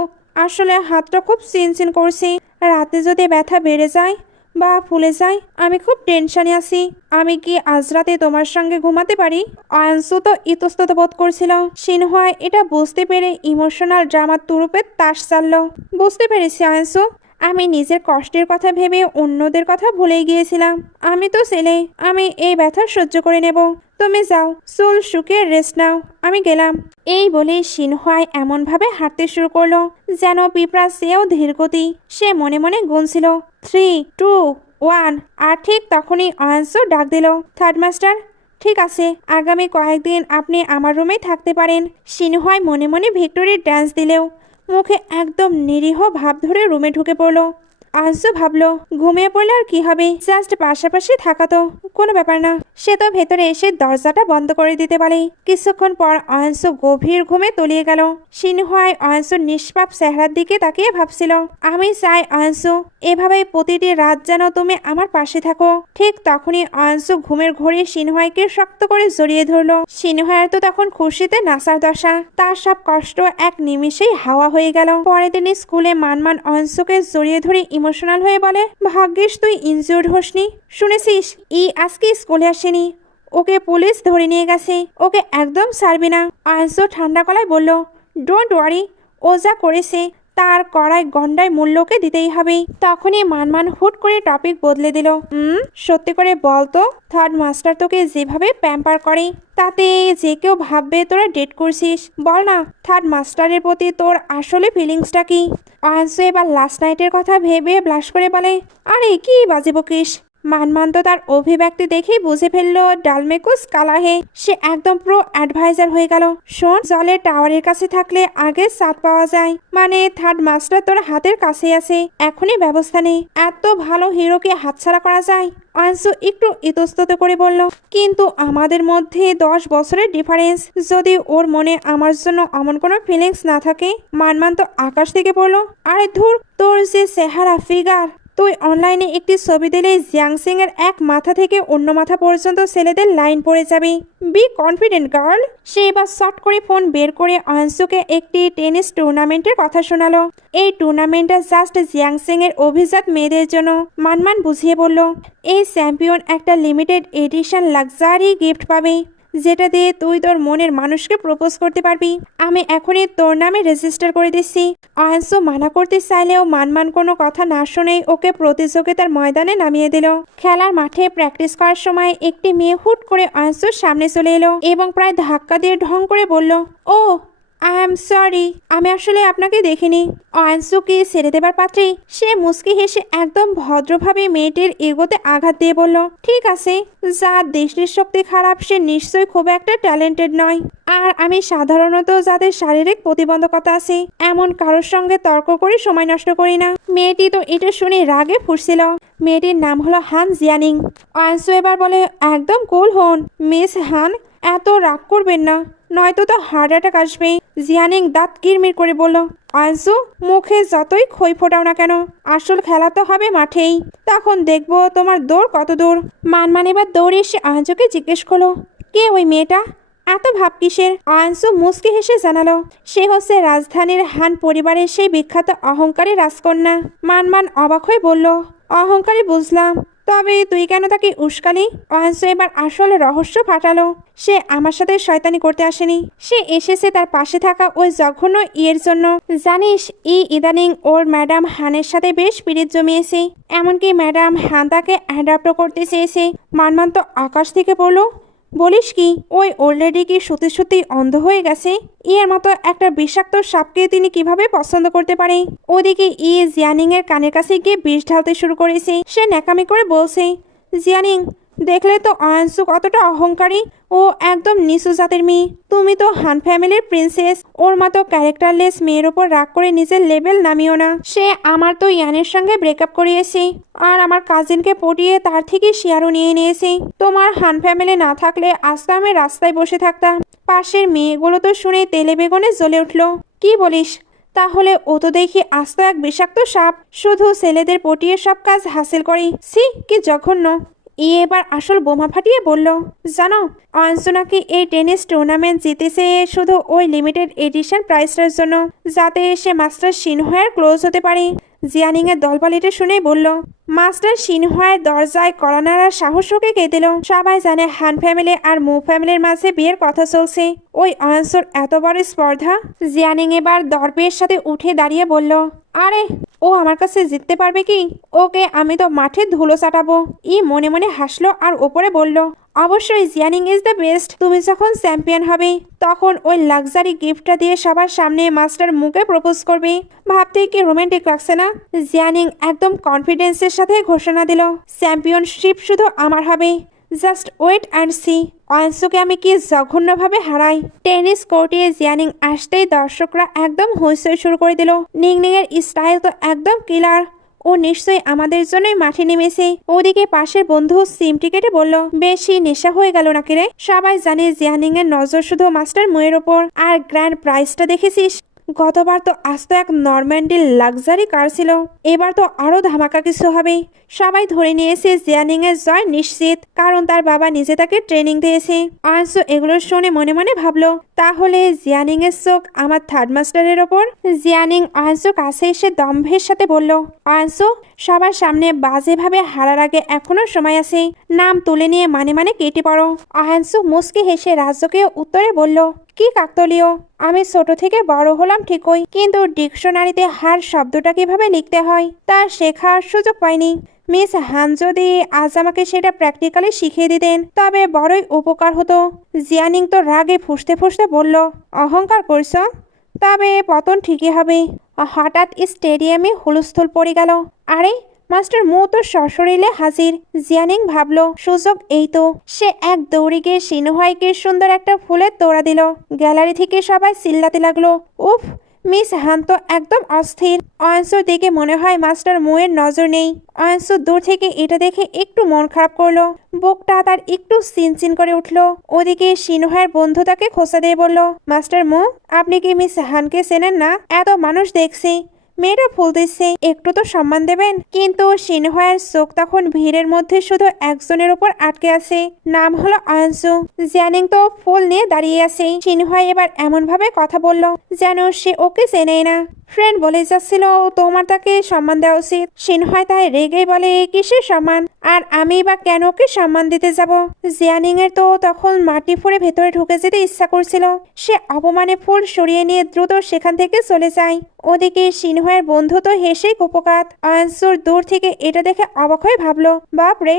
আসলে হাতটা খুব চিনচিন করছে। রাতে যদি ব্যথা বেড়ে যায় বা ফুলে যায়, আমি খুব টেনশনে আছি। আমি কি আজ রাতে তোমার সঙ্গে ঘুমাতে পারি? অয়সু তো ইতস্তত বোধ করছিল। সিনহুয়াই এটা বুঝতে পেরে ইমোশনাল ড্রামার তুরুপে তাস চালল। বুঝতে পেরেছি অয়সু, আমি নিজের কষ্টের কথা ভেবে অন্যদের কথা ভুলে গিয়েছিলাম। আমি তো ছেলে, আমি এই ব্যথা সহ্য করে নেব। তুমি যাও, চুল শুকিয়ে রেস্ট নাও, আমি গেলাম। এই বলে সিনহুয়াই এমনভাবে হাঁটতে শুরু করলো যেন পিঁপড়া চেয়েও ধীরগতি। সে মনে মনে গুনছিল 3, 2, 1। আর ঠিক তখনই অয়সু ডাক দিল, থার্ড মাস্টার। ঠিক আছে, আগামী কয়েকদিন আপনি আমার রুমেই থাকতে পারেন। সিনহুয়াই মনে মনে ভিক্টোরির ডান্স দিলেও মুখে একদম নিরীহ ভাব ধরে রুমে ঢুকে পড়লো। অয়সু ভাবলো, ঘুমিয়ে পড়লে আর কি হবে, জাস্ট পাশাপাশি থাকা তো কোনো ব্যাপার না। সে তো ভেতরে এসে দরজাটা বন্ধ করে দিতে পারে। কিছুক্ষণ পর অয়সু গভীর ঘুমে তলিয়ে গেল। সিনহুয়াই অয়সুর নিষ্পাপ চেহারার দিকে তাকিয়ে ভাবছিল, আমি চাই অয়সু এভাবে প্রতিটি রাত যেন তুমি আমার পাশে থাকো। ঠিক তখনই অয়সু ঘুমের ঘোরে সিনহুয়াইকে শক্ত করে জড়িয়ে ধরলো। সিনহুয়াইয়ের তো তখন খুশিতে নাচার দশা। তার সব কষ্ট এক নিমিষেই হাওয়া হয়ে গেল। পরের দিন স্কুলে মানমান অয়সুকে জড়িয়ে ধরে ইমোশনাল হয়ে বলে, ভাগ্যিস তুই ইনজিওর্ড হোসনি। শুনেছিস আজকে স্কুলে আসেনি, ওকে পুলিশ ধরে নিয়ে গেছে, ওকে একদম ছাড়বি না। অয়সু ঠান্ডা গলায় বলল, ডোন্ট ওয়ারি, ও যা করেছে তার কড়াই গন্ডায় মূল্যকে দিতেই হবে। তখনই মানমান হুট করে টপিক বদলে দিল, সত্যি করে বলতো, থার্ড মাস্টার তোকে যেভাবে প্যাম্পার করে তাতে যে কেউ ভাববে তোরা ডেট করছিস। বল না, থার্ড মাস্টারের প্রতি তোর আসলে ফিলিংসটা কি? অয়সু এবার লাস্ট নাইটের কথা ভেবে ব্লাশ করে বলে, আরে কি বাজে বকিস। মানমান তো তার অভিব্যক্তি দেখেই বুঝে ফেললো ডালমেকুস কালাহে। সে একদম প্রো অ্যাডভাইজার হয়ে গেল। শোন, জলের টাওয়ারের কাছে থাকলে আগে সাথ পাওয়া যায়, মানে থার্ড মাস্টার তোর হাতের কাছে আছে, এখনই ব্যবস্থা নেই। এত ভালো হিরোকে হাতছাড়া করা যায়? অয়সু একটু ইতস্তত করে বলল, কিন্তু আমাদের মধ্যে 10 বছরের ডিফারেন্স। যদি ওর মনে আমার জন্য এমন কোনো ফিলিংস না থাকে। মানমান তো আকাশ থেকে বলল, আরে ধুর, তোর যে চেহারা ফিগার, তুই অনলাইনে একটি ছবি দিলে জিয়াংসিং এর এক মাথা থেকে অন্য মাথা পর্যন্ত ছেলেদের লাইন পড়ে যাবে। Be confident girl. সে এবার শর্ট করে ফোন বের করে অয়সুকে একটি টেনিস টুর্নামেন্টের কথা শোনালো। এই টুর্নামেন্টটা জাস্ট জিয়াংসিং এর অভিজাত মেয়েদের জন্য। মানমান বুঝিয়ে বলল, এই চ্যাম্পিয়ন একটা লিমিটেড এডিশন লাক্সারি গিফট পাবে, যেটা দিয়ে তুই তোর মনের মানুষকে প্রপোজ করতে পারবি। আমি এখনই তোর নামে রেজিস্টার করে দিচ্ছি। অয়সু মানা করতে চাইলেও মানমান কোনো কথা না শুনেই ওকে প্রতিযোগিতার ময়দানে নামিয়ে দিল। খেলার মাঠে প্র্যাকটিস করার সময় একটি মেয়ে হুট করে অয়সুর সামনে চলে এলো এবং প্রায় ধাক্কা দিয়ে ঢং করে বলল, ও আই এম সরি, আমি আসলে আপনাকে দেখিনি। অয়ানসুকে ছেড়ে দেবার পাত্রে সে মুচকি হেসে একদম ভদ্রভাবে মেয়েটির এগোতে আঘাত দিয়ে বলল, ঠিক আছে, যার দৃষ্টিশক্তি খারাপ সে নিশ্চয়ই খুব একটা ট্যালেন্টেড নয়। আর আমি সাধারণত যাদের শারীরিক প্রতিবন্ধকতা আছে এমন কারোর সঙ্গে তর্ক করে সময় নষ্ট করি না। মেয়েটি তো এটা শুনে রাগে ফুঁসছিল। মেয়েটির নাম হলো হান জিয়ানিং। অয়ানসু এবার বলে, একদম কুল হন মিস হান, এত রাগ করবেন না, নয়তো তো হার্ট অ্যাটাক আসবে। জিয়ানিং দাঁত কিরমির করে বলল, অয়ানসু, মুখে যতই খই ফোটাও না কেন, আসল খেলা তো হবে মাঠেই, তখন দেখবো তোমার দৌড় কত দূর। মান এবার দৌড়ে এসে অয়ানসুকে জিজ্ঞেস করলো, কে ওই মেয়েটা, এত ভাব কিসের? অয়ানসু মুচকি হেসে জানালো, সে হচ্ছে রাজধানীর হান পরিবারের সেই বিখ্যাত অহংকারী রাজকন্যা। মান অবাক হয়ে বলল, অহংকারী বুঝলাম, তবে তুই কেন তাকে উস্কালি? অয়ানসু এবার আসল রহস্য ফাটালো। সে আমার সাথে শয়তানি করতে আসেনি, সে এসেছে তার পাশে থাকা ওই জঘন্য ইয়ের জন্য। জানিস, ইদানিং ওর ম্যাডাম হানের সাথে বেশ পীড়িত জমিয়েছে, এমনকি ম্যাডাম হান তাকে অ্যাডাপ্ট করতে চেয়েছে। মান তো আকাশ থেকে পড়লো। বলিস কি, ওই অলরেডি কি সত্যি সত্যি অন্ধ হয়ে গেছে? এর মতো একটা বিষাক্ত সাপকে তিনি কিভাবে পছন্দ করতে পারে? ওদিকে জিয়ানিং এর কানের কাছে গিয়ে বিষ ঢালতে শুরু করেছে। সে ন্যাকামি করে বলছে, জিয়ানিং, দেখলে তো অয়ানসু কতটা অহংকারী, ও একদম নিচু জাতের মেয়ে। তুমি তো হান ফ্যামিলির প্রিন্সেস, ওর মতো ক্যারেক্টারলেস মেয়ের ওপর রাগ করে নিজের লেভেল নামিও না। সে আমার তো ইয়ানের সঙ্গে ব্রেকআপ করিয়েছে, আর আমার কাজিনকে পটিয়ে তার থেকে শেয়ারও নিয়ে নিয়েছে। তোমার হান ফ্যামিলি না থাকলে আজ তো আমি রাস্তায় বসে থাকতাম। পাশের মেয়েগুলো তো শুনে তেলে বেগুনে জ্বলে উঠল। কি বলিস? তাহলে ও তো দেখি আস্ত এক বিষাক্ত সাপ, শুধু ছেলেদের পটিয়ে সব কাজ হাসিল করে। সি, কি জঘন্য। এবার আসল বোমা ফাটিয়ে বলল, জানো, অয়ানসু নাকি এই টেনিস টুর্নামেন্ট জিতেছে শুধু ওই লিমিটেড এডিশন প্রাইজটার জন্য, যাতে সে মাস্টার সিনহোয়ার ক্লোজ হতে পারে। জিয়ানিং এর দলপালিটা শুনে বলল, মাস্টার সিনহোয়ার দরজায় কড়া নাড়ার সাহস ওকে কে দিল? সবাই জানে হান ফ্যামিলি আর মু ফ্যামিলির মাঝে বিয়ের কথা চলছে, ওই অয়ানসুর এত বড় স্পর্ধা। জিয়ানিং এবার দর্পের সাথে উঠে দাঁড়িয়ে বলল, আরে, ও আমার কাছে জিততে পারবে কি? ওকে আমি তো মাঠে ধুলো চাটাবো। মনে মনে হাসলো আর ওপরে বলল, অবশ্যই জিয়ানিং ইজ দ্য বেস্ট। তুমি যখন চ্যাম্পিয়ন হবে তখন ওই লাক্সারি গিফটটা দিয়ে সবার সামনে মাস্টার মুখে প্রপোজ করবে। ভাবতেই কি রোমান্টিক লাগছে না? জিয়ানিং একদম কনফিডেন্সের সাথে ঘোষণা দিল, চ্যাম্পিয়নশিপ শুধু আমার হবে, জাস্ট ওয়েট অ্যান্ড সি। অয়ানসুকে আমি কি জঘন্যভাবে হারাই। টেনিস কোর্টে জিয়ানিং আসতেই দর্শকরা একদম হইচই শুরু করে দিল। নিংনিং এর স্টাইল তো একদম কিলার, ও নিশ্চয়ই আমাদের জন্যই মাঠে নেমেছে। ওদিকে পাশের বন্ধু সিমটি কেটে বলল, বেশি নেশা হয়ে গেল নাকি রে? সবাই জানে জিয়ানিং এর নজর শুধু মাস্টার মুয়ের ওপর। আর গ্র্যান্ড প্রাইজটা দেখেছিস? গতবার তো আস্ত এক নরম্যান্ডির লাক্সারি কার ছিল, এবার তো আরো ধামাকা কিছু হবে। সবাই ধরে নিয়েছে জিয়ানিং এর জয় নিশ্চিত, কারণ তার বাবা নিজে তাকে ট্রেনিং দিয়েছে। অয়ানসু এগুলো শুনে মনে মনে ভাবলো, তাহলে জিয়ানিং এর চোখ আমার থার্ড মাস্টারের ওপর। জিয়ানিং অয়ানসুর কাছে এসে দম্ভের সাথে বলল, অয়ানসু, সবার সামনে বাজেভাবে হারার আগে এখনো সময় আছে, নাম তুলে নিয়ে মানে কেটে পড়ো। অয়ানসু মুচকি হেসে রাজ্যকে উত্তরে বলল, কি কাকতলীয়, আমি ছোট থেকে বড় হলাম ঠিকই, কিন্তু ডিকশনারিতে হার শব্দটা কিভাবে লিখতে হয় তা শেখার সুযোগ পাইনি। মিস হান যদি আজ আমাকে সেটা প্র্যাকটিক্যালি শিখিয়ে দিতেন তবে বড়ই উপকার হতো। জিয়ানিং তো রাগে ফুঁসতে ফুঁসতে বলল, অহংকার করছ, তবে পতন ঠিকই হবে। হঠাৎ স্টেডিয়ামে হুলস্থুল পড়ে গেল। আরে, মাস্টার মু তো সশরীরে হাজির। জিয়ানিং ভাবলো, সুযোগ এই তো। সে এক দৌড়ে গিয়ে সিনহোয়াইকে সুন্দর একটা ফুলের তোড়া দিল। গ্যালারি থেকে সবাই চিল্লাতে লাগলো, উফ, মিস হান তো একদম অস্থির। অয়ানসুর দিকে মনে হয় মাস্টার মুয়ের নজর নেই। অয়ানসু দূর থেকে এটা দেখে একটু মন খারাপ করলো, বুকটা তার একটু চিনচিন করে উঠলো। ওদিকে সিনহোয়ার বন্ধু তাকে খোঁচা দিয়ে বলল, মাস্টার মু, আপনি কি মিস হানকে চেনেন না? এত মানুষ দেখছে, মেয়েটা ফুল দিচ্ছে, একটু তো সম্মান দেবেন। কিন্তু সিনহোয়ার চোখ তখন ভিড়ের মধ্যে শুধু একজনের উপর আটকে আছে, নাম হলো অয়ানসু। জিয়ানিং তো ফুল নিয়ে দাঁড়িয়ে আছে। সিনহোয়া এবার এমন ভাবে কথা বলল যেন সে ওকে চেনেই না। ফ্রেন্ড বলে যাচ্ছিল তোমার তাকে সম্মান দেওয়া উচিত। সিনহয় তাই রেগেই বলে কিসের সম্মান, আর আমি বা কেন কি সম্মান দিতে যাব। জিয়ানিং এর তো তখন মাটি ফুঁড়ে ভেতরে ঢুকে যেতে ইচ্ছা করছিল। সে অপমানে ফুল সরিয়ে নিয়ে দ্রুত সেখান থেকে চলে যায়। ওদিকে সিনহয়ের বন্ধু তো হেসেই কুপকাত। আনসুর দূর থেকে এটা দেখে অবাক হয়ে ভাবলো, বাপ রে,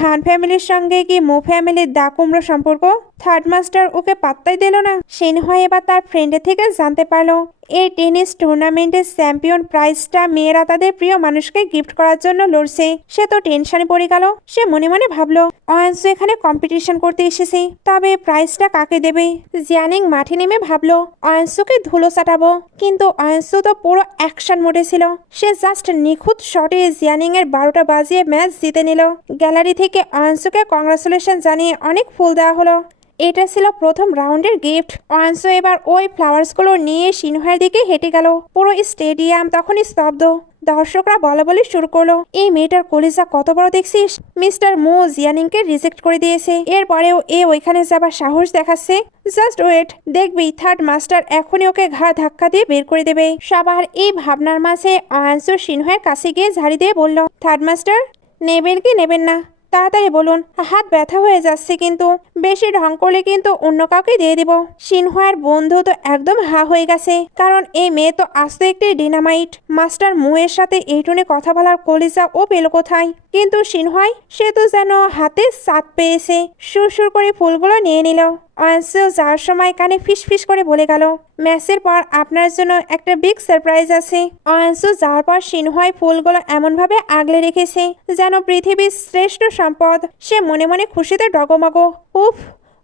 হান ফ্যামিলির সঙ্গে কি মো ফ্যামিলির দা কুমড়ো সম্পর্ক। থার্ড মাস্টার ওকে পাত্তাই দিল না। সিনহয় এবার তার ফ্রেন্ডের থেকে জানতে পারলো এই টেনিস টুর্নামেন্টের চ্যাম্পিয়ন প্রাইজটা মেয়েরা তাদের প্রিয় মানুষকে গিফট করার জন্য লড়ছে। সে তো টেনশনে পড়ে গেল। সে মনে মনে ভাবলো অয়ন্সু এখানে কম্পিটিশন করতে এসেছে, তবে প্রাইজটা কাকে দেবে। জিয়ানিং মাঠে নেমে ভাবলো অয়ন্সুকে ধুলো চাটাবো, কিন্তু অয়ন্সু তো পুরো অ্যাকশন মোডে ছিল। সে জাস্ট নিখুঁত শটে জিয়ানিং এর 12টা বাজিয়ে ম্যাচ জিতে নিল। গ্যালারি থেকে অয়ন্সুকে কংগ্রাচুলেশন জানিয়ে অনেক ফুল দেওয়া হলো। এটা ছিল প্রথম রাউন্ডের গিফট। অয়ন্সু এবার ওই ফ্লাওয়ার্সগুলো নিয়ে সিনহয়ের দিকে হেঁটে গেল। পুরো স্টেডিয়াম তখন স্তব্ধ। দর্শকরা বলাবলি শুরু করলো, এই মেয়েটার কলিজা কত বড় দেখছিস। মিস্টার মো জিয়ানিংকে রিজেক্ট করে দিয়েছে, এরপরেও এ ওইখানে যাবার সাহস দেখাচ্ছে। জাস্ট ওয়েট, দেখবি থার্ড মাস্টার এখনই ওকে ঘাড় ধাক্কা দিয়ে বের করে দেবে। সবার এই ভাবনার মাঝে অয়ন্সু সিনহয়ের কাছে গিয়ে ঝাড়ি দিয়ে বলল, থার্ড মাস্টার নেবেন কি নেবেন না তাড়াতাড়ি বলুন, হাত ব্যথা হয়ে যাচ্ছে, কিন্তু বেশি ঢং করলে কিন্তু অন্য কাউকে দিয়ে দিব। সিনহয়ের বন্ধু তো একদম হা হয়ে গেছে, কারণ এই মেয়ে তো আস্ত একটি ডিনামাইট। মাস্টার মুয়ের সাথে এই টনে কথা বলার কলিজা ও পেল কোথায়। কিন্তু সিনহয় সে তো যেন হাতে সাত পেয়েছে। সুরসুর করে ফুলগুলো নিয়ে নিল। অয়ন্সু যাওয়ার সময় কানে ফিস ফিস করে বলে গেল, ম্যাচের পর আপনার জন্য একটা বিগ সারপ্রাইজ আছে। অয়ন্সু যাওয়ার পর সিনহয় ফুলগুলো এমনভাবে আগলে রেখেছে যেন পৃথিবীর শ্রেষ্ঠ সম্পদ। সে মনে মনে খুশিতে ডগমগ। উফ,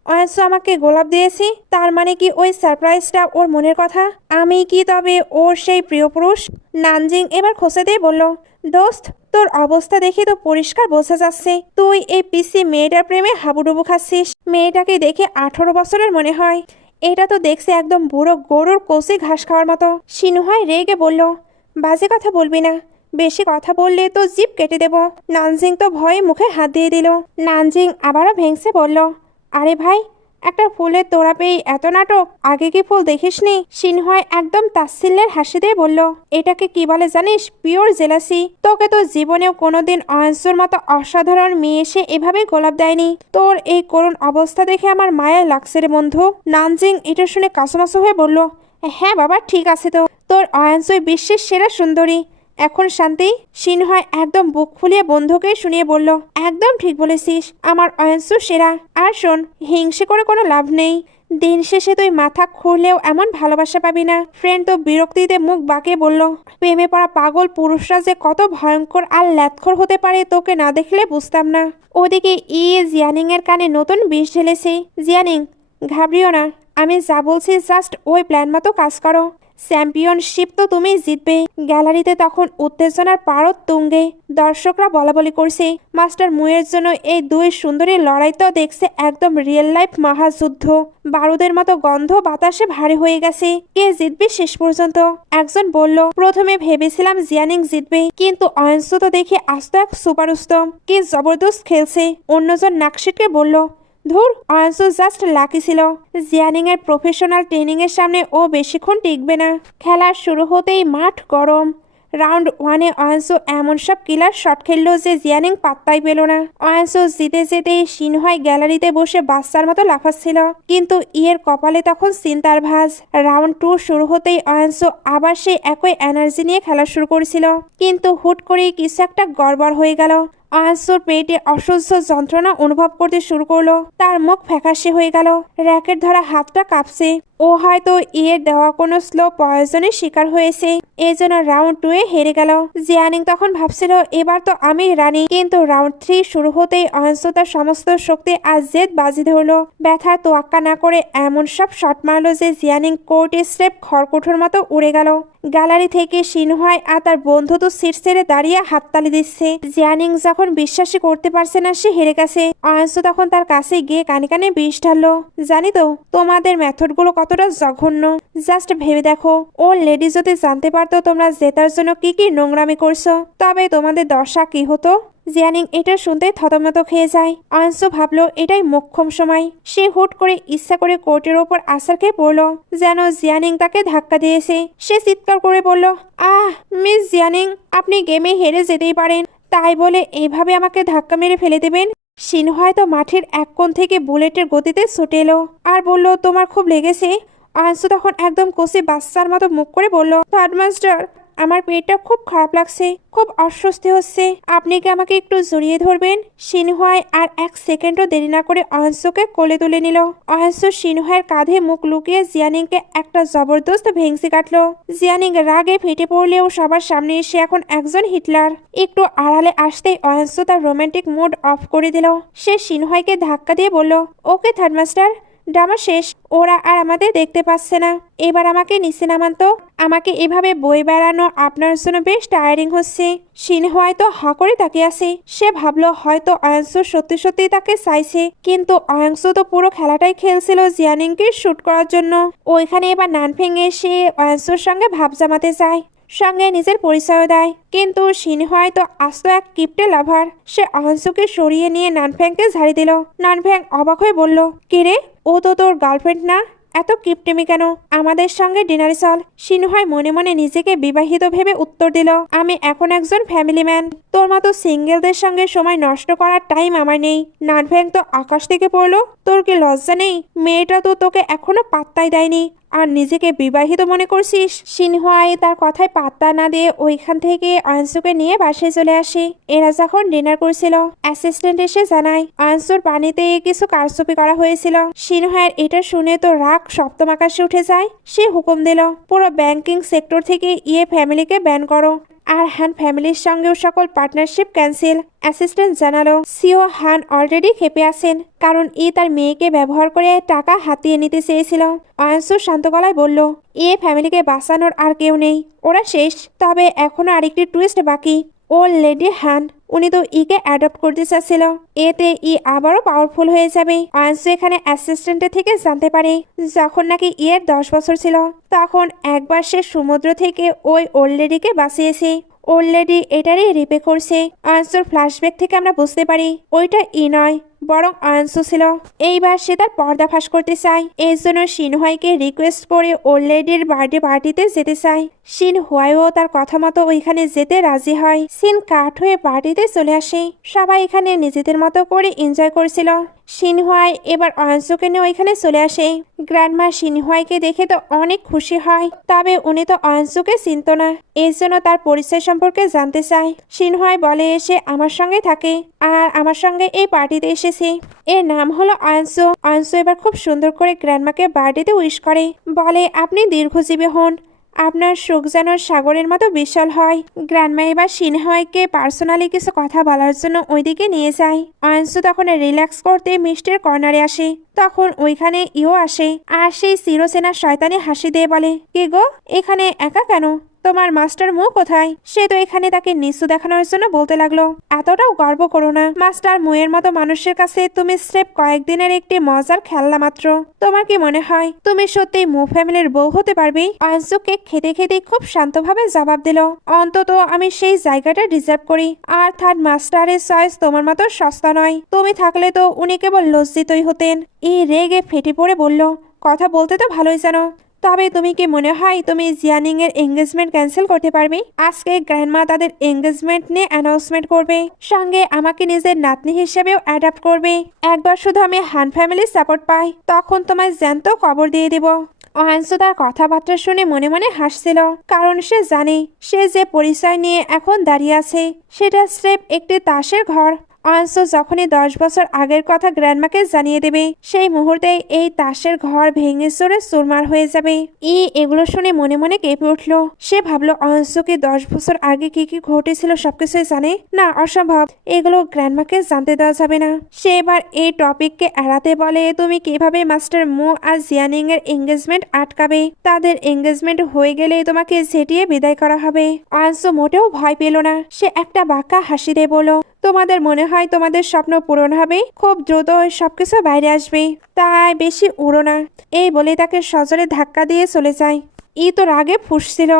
অয়ন্সু আমাকে গোলাপ দিয়েছি, তার মানে কি ওই সারপ্রাইজটা ওর মনের কথা? আমি কি তবে ওর সেই প্রিয় পুরুষ? নানজিং এবার খোঁচা দিয়ে বলল, দোস্ত, তোর অবস্থা দেখে তো পরিষ্কার বোঝা যাচ্ছে তুই এই পিসি মেয়েটার প্রেমে হাবুডুবু খাচ্ছিস। মেয়েটাকে দেখে 18 বছরের মনে হয়। এটা তো দেখছে একদম বুড়ো গরুর কষি ঘাস খাওয়ার মতো। সিনহয় রেগে বলল, বাজে কথা বলবি না, বেশি কথা বললে তো জিভ কেটে দেব। নানজিং তো ভয়ে মুখে হাত দিয়ে দিল। নানজিং আবারও ভেংসে বলল, আরে ভাই, একটা ফুলের তোড়া পেয়ে এত নাটক, আগে কি ফুল দেখিসনি? সিনহয় একদম তাচ্ছিল্যের হাসি দিয়ে বলল, এটাকে কি বলে জানিস? Pure jealousy. তোকে তো জীবনেও কোনোদিন অয়ন্সুর মতো অসাধারণ মেয়ে এসে এভাবে গোলাপ দেয়নি। তোর এই করুণ অবস্থা দেখে আমার মায়া লাগছে রে বন্ধু। নানজিং এটা শুনে কাসুমাসু হয়ে বলল, হ্যাঁ বাবা, ঠিক আছে তো, তোর অয়ন্সুই বিশ্বের সেরা সুন্দরী। এখন শান্তি? সিনহয় একদম বুক ফুলিয়ে বন্ধুকে শুনিয়ে বলল, একদম ঠিক বলেছিস, আমার অয়ন্সু সেরা। আর শোন, হিংসে করে কোনো লাভ নেই। দিন শেষে তুই মাথা খুঁড়লেও এমন ভালোবাসা পাবি না। ফ্রেন্ড তো বিরক্তিতে মুখ বাঁকিয়ে বলল, প্রেমে পড়া পাগল পুরুষরা যে কত ভয়ঙ্কর আর ল্যাথখোর হতে পারে তোকে না দেখলে বুঝতাম না। ওদিকে জিয়ানিং এর কানে নতুন বিষ ঢেলেছে। জিয়ানিং, ঘাবড়িও না, আমি যা বলছি জাস্ট ওই প্ল্যান মতো কাজ করো। চ্যাম্পিয়নশিপ তো তুমি জিতবে। গ্যালারিতে তখন উত্তেজনার পারদ তুঙ্গে। দর্শকরা বলাবলি করছে, মাস্টার মুয়ের জন্য এই দুই সুন্দরীর লড়াই তো দেখছে একদম রিয়েল লাইফ মহাযুদ্ধ। বারুদের মতো গন্ধ বাতাসে ভারী হয়ে গেছে। কে জিতবে শেষ পর্যন্ত? একজন বলল, প্রথমে ভেবেছিলাম জিয়ানিং জিতবে, কিন্তু অয়ন্সু তো দেখে আস্ত এক সুপারস্টার, কি জবরদস্ত খেলছে। অন্যজন নাকশিটকে বলল, ধুর, অয়ন্সু জাস্ট লাকি ছিল। জিয়ানিং এর প্রফেশনাল ট্রেনিং এর সামনে ও বেশিক্ষণ টিকবে না। খেলা শুরু হতেই মাঠ গরম। রাউন্ড 1-এ অয়ন্সু এমন সব কিলার শট খেললো যে জিয়ানিং পাত্তাই পেল না। অয়ন্সু জিতে যেতে সিনহয় গ্যালারিতে বসে বাচ্চার মতো লাফাচ্ছিল, কিন্তু ইয়ের কপালে তখন চিন্তার ভাঁজ। রাউন্ড 2 শুরু হতেই অয়ন্সু আবার সেই একই এনার্জি নিয়ে খেলা শুরু করেছিল, কিন্তু হুট করেই কিছু একটা গড়বড় হয়ে গেল। অয়ন্সুর পেটে অসহ্য যন্ত্রণা অনুভব করতে শুরু করলো। তার মুখ ফ্যাকাশে হয়ে গেল, র্যাকেট ধরা হাতটা কাঁপছে। ও হয়তো ইয়ের দেওয়া কোনো স্লো পয়জনের শিকার হয়েছে, এজন্য রাউন্ড 2-এ হেরে গেল। জিয়ানিং তখন ভাবছিল এবার তো আমি রানী, কিন্তু রাউন্ড 3 শুরু হতেই অয়ন্সু তার সমস্ত শক্তি আর জেদ বাজি ধরলো। ব্যথার তোয়াক্কা না করে এমন সব শট মারলো যে জিয়ানিং কোর্টে স্টেপ খড়কুটোর মতো উড়ে গেল। গ্যালারি থেকে সিনহয় আর তার বন্ধু তো সিট ছেড়ে দাঁড়িয়ে হাততালি দিচ্ছে। জিয়ানিং যখন বিশ্বাসই করতে পারছে না সে হেরে গেছে, অয়ন্সু তখন তার কাছে গিয়ে কানে কানে বিষ ঢাললো, জানি তো তোমাদের মেথডগুলো কতটা জঘন্য। জাস্ট ভেবে দেখো, ও লেডি যদি জানতে পারতো তোমরা জেতার জন্য কি কি নোংরামি করছো, তবে তোমাদের দশা কি হতো। জিয়ানিং এটা শুনতে থতমত খেয়ে যায়। অয়নসু ভাবলো এটাই মোক্ষম সময়। সে হুট করে ইচ্ছা করে কোর্টের ওপর আছাড় খেয়ে পড়লো, যেন জিয়ানিং তাকে ধাক্কা দিয়েছে। সে চিৎকার করে বলল, আহ মিস জিয়ানিং, আপনি গেমে হেরে যেতেই পারেন, তাই বলে এইভাবে আমাকে ধাক্কা মেরে ফেলে দেবেন? সিনহু হয়তো মাঠের এক কোণ থেকে বুলেটের গতিতে ছুটে এলো আর বলল, তোমার খুব লেগেছে? অয়নসু তখন একদম কষে বাচ্চার মতো মুখ করে বলল, থার্ড মাস্টার, আমার পেটটা খুব খারাপ লাগছে, খুব অস্বস্তি হচ্ছে, আপনি কি আমাকে একটু জড়িয়ে ধরবেন? সিনহুয়াই আর এক সেকেন্ডও দেরি না করে অয়নসুকে কোলে তুলে নিল। অয়নসু সিনহুয়ের কাঁধে মুখ লুকিয়ে জিয়ানিংকে একটা জবরদস্ত ভেংসি কাটলো। জিয়ানিং রাগে ফেটে পড়লেও সবার সামনে এসে এখন একজন হিটলার। একটু আড়ালে আসতেই অয়নসু তার রোমান্টিক মুড অফ করে দিল। সে সিনহুয়াইকে ধাক্কা দিয়ে বলল, ওকে থার্ড মাস্টার, ড্রামা শেষ, ওরা আর আমাদের দেখতে পাচ্ছে না, এবার আমাকে নিচে নামান তো। আমাকে এভাবে বই বেড়ানো আপনার জন্য বেশ টায়ারিং হচ্ছে। সিনহুয়াই তো হা করে তাকিয়ে আছে। সে ভাবলো হয়তো অয়নসু সত্যি সত্যি তাকে চাইছে, কিন্তু অয়নসু তো পুরো খেলাটাই খেলছিল জিয়ানিংকে শুট করার জন্য। ওইখানে এবার নানফেং এসে অয়নসুর সঙ্গে ভাব জমাতে চায়, সঙ্গে নিজের পরিচয় দেয়, কিন্তু সিনহুয়াই তো আস্ত এক কিপটে লাভার। সে অয়নসুকে সরিয়ে নিয়ে নানফ্যাংকে ঝাড়ি দিল। নানফ্যাং অবাক হয়ে বলল, কিরে, ও তো তোর গার্লফ্রেন্ড না, এত কিপটেমি কেন? আমাদের সঙ্গে ডিনারে চল। সিনহুয়াই মনে মনে নিজেকে বিবাহিত ভেবে উত্তর দিল, আমি এখন একজন ফ্যামিলি ম্যান, তোর মতো সিঙ্গেলদের সঙ্গে সময় নষ্ট করার টাইম আমার নেই। নানফ্যাং তো আকাশ থেকে পড়লো, তোর কি লজ্জা নেই? মেয়েটা তো তোকে এখনো পাত্তাই দেয়নি, আর নিজেকে বিবাহিত মনে করছিস? সিনহুয়াই তার কথায় পাত্তা না দিয়ে ওইখান থেকে অয়নসুকে নিয়ে বাসায় চলে আসে। এরা যখন ডিনার করছিল, অ্যাসিস্ট্যান্ট এসে জানায় অয়নসুর পানিতে কিছু কারচুপি করা হয়েছিল। সিনহুয়ার এটা শুনে তো রাগ সপ্তম আকাশে উঠে যায়। সে হুকুম দিল, পুরো ব্যাংকিং সেক্টর থেকে ফ্যামিলিকে ব্যান করো, আর হান ফ্যামিলির সঙ্গেও সকল পার্টনারশিপ ক্যান্সেল। অ্যাসিস্ট্যান্ট জানালো, সিও হান অলরেডি খেপে আছেন, কারণ তার মেয়েকে ব্যবহার করে টাকা হাতিয়ে নিতে চেয়েছিল। অয়নসু শান্ত গলায় বলল, ফ্যামিলিকে বাঁচানোর আর কেউ নেই, ওরা শেষ। তবে এখনো আরেকটি টুইস্ট বাকি। ও লেডি হান, উনি তো কে অ্যাডপ্ট করতে চাচ্ছিল, এতে আবারও পাওয়ারফুল হয়ে যাবে। অয়নসু এখানে অ্যাসিস্ট্যান্টের থেকে জানতে পারে, যখন নাকি 10 বছর ছিল, তখন একবার সে সমুদ্র থেকে ওই ওল্ড লেডিকে বাঁচিয়েছে। ওল্ড লেডি এটারই রিপে করছে। অয়নসুর ফ্ল্যাশব্যাক থেকে আমরা বুঝতে পারি ওইটা নয়, বরং অয়নসু ছিল। এইবার সে তার পর্দা ফাঁস করতে চায়। এই জন্য সিনহুয়াইকে রিকোয়েস্ট করে ওল্ড লেডির বার্থডে পার্টিতে যেতে চায়। সিনহুয়াইও তার কথা মতো ওইখানে যেতে রাজি হয়। সিন কাট হয়ে পার্টিতে চলে আসে। সবাই এখানে নিজেদের মতো করে এনজয় করছিল। সিনহুয়াই এবার অয়নসুকে নিয়ে ওইখানে চলে আসে। গ্র্যান্ডমা সিনহুয়াইকে দেখে তো অনেক খুশি হয়, তবে উনি তো অয়নসুকে চিনত না, এর জন্য তার পরিচয় সম্পর্কে জানতে চায়। সিনহুয়াই বলে সে আমার সঙ্গে থাকে আর আমার সঙ্গে এই পার্টিতে এসেছে। এর নাম হলো অয়নসু। অয়নসু এবার খুব সুন্দর করে গ্র্যান্ডমাকে বার্থডেতে উইশ করে, বলে আপনি দীর্ঘজীবী হন, আপনার সুখ যেন সাগরের মতো বিশাল হয়। গ্র্যান্ডমা এবার সিনহুয়াইকে পার্সোনালি কিছু কথা বলার জন্য ওইদিকে নিয়ে যায়। অয়নসু তখন রিল্যাক্স করতে মিষ্টির কর্নারে আসে। তখন ওইখানে আসে, আর সেই চিরচেনা শয়তানি হাসি দিয়ে বলে, কি গো, এখানে একা কেন? তোমার মাস্টার মু কোথায়? সে তো এখানে তাকে নিচু দেখানোর জন্য বলতে লাগলো, এতটাও গর্ব করো না, মাস্টার মুয়ের মতো মানুষের কাছে তুমি স্রেফ কয়েকদিনের একটি মজার খেলনা মাত্র। তোমার কি মনে হয় তুমি সত্যি মু ফ্যামিলির বউ হতে পারবে? অয়নসু কেক খেতে খেতে খুব শান্তভাবে জবাব দিল, অন্তত আমি সেই জায়গাটা ডিজার্ভ করি, আর থার্ড মাস্টারের চয়েস তোমার মতো সস্তা নয়। তুমি থাকলে তো উনি কেবল লজ্জিতই হতেন। রেগে ফেটে পড়ে বলল, কথা বলতে তো ভালোই জানো, তবে তুমি কি মনে হয় তুমি জিয়ানিং এর এঙ্গেজমেন্ট ক্যান্সেল করতে পারবে? আজকে গ্র্যান্ডমা তাদের এঙ্গেজমেন্ট নিয়ে অ্যানাউন্সমেন্ট করবে, সঙ্গে আমাকে নিজের নাতনি হিসেবেও অ্যাডাপ্ট করবে। একবার শুধু আমি হান ফ্যামিলির সাপোর্ট পাই, তখন তোমায় জ্যান্ত কবর দিয়ে দেব। অয়নসু তার কথাবার্তা শুনে মনে মনে হাসছিল, কারণ সে জানে সে যে পরিচয় নিয়ে এখন দাঁড়িয়ে আছে সেটা স্রেফ একটি তাসের ঘর। অয়নসু যখনই 10 বছর আগের কথা গ্র্যান্ডমাকে জানিয়ে দেবে, সেই মুহূর্তে এই তাসের ঘর ভেঙে চড়ে চুরমার হয়ে যাবে। এগুলো শুনে মনে মনে কেঁপে উঠল। সে ভাবলো অয়নসুকে 10 বছর আগে কি কি ঘটেছিল সবকিছুই জানে না, অসম্ভব, এগুলো গ্র্যান্ডমাকে জানতে দেওয়া যাবে না। সে এবার এই টপিককে এড়াতে বলে, তুমি কিভাবে মাস্টার মু আর জিয়ানিং এর এঙ্গেজমেন্ট আটকাবে? তাদের এঙ্গেজমেন্ট হয়ে গেলে তোমাকে ঝেঁটিয়ে বিদায় করা হবে। অয়নসু মোটেও ভয় পেল না। সে একটা বাঁকা হাসি দিয়ে বলল, তোমাদের মনে হয় তোমাদের স্বপ্ন পূরণ হবে? খুব দ্রুত সবকিছু বাইরে আসবে, তাই বেশি উড়ো না। এই বলে তাকে সজোরে ধাক্কা দিয়ে চলে যায়। তো রাগে ফুঁসছিল,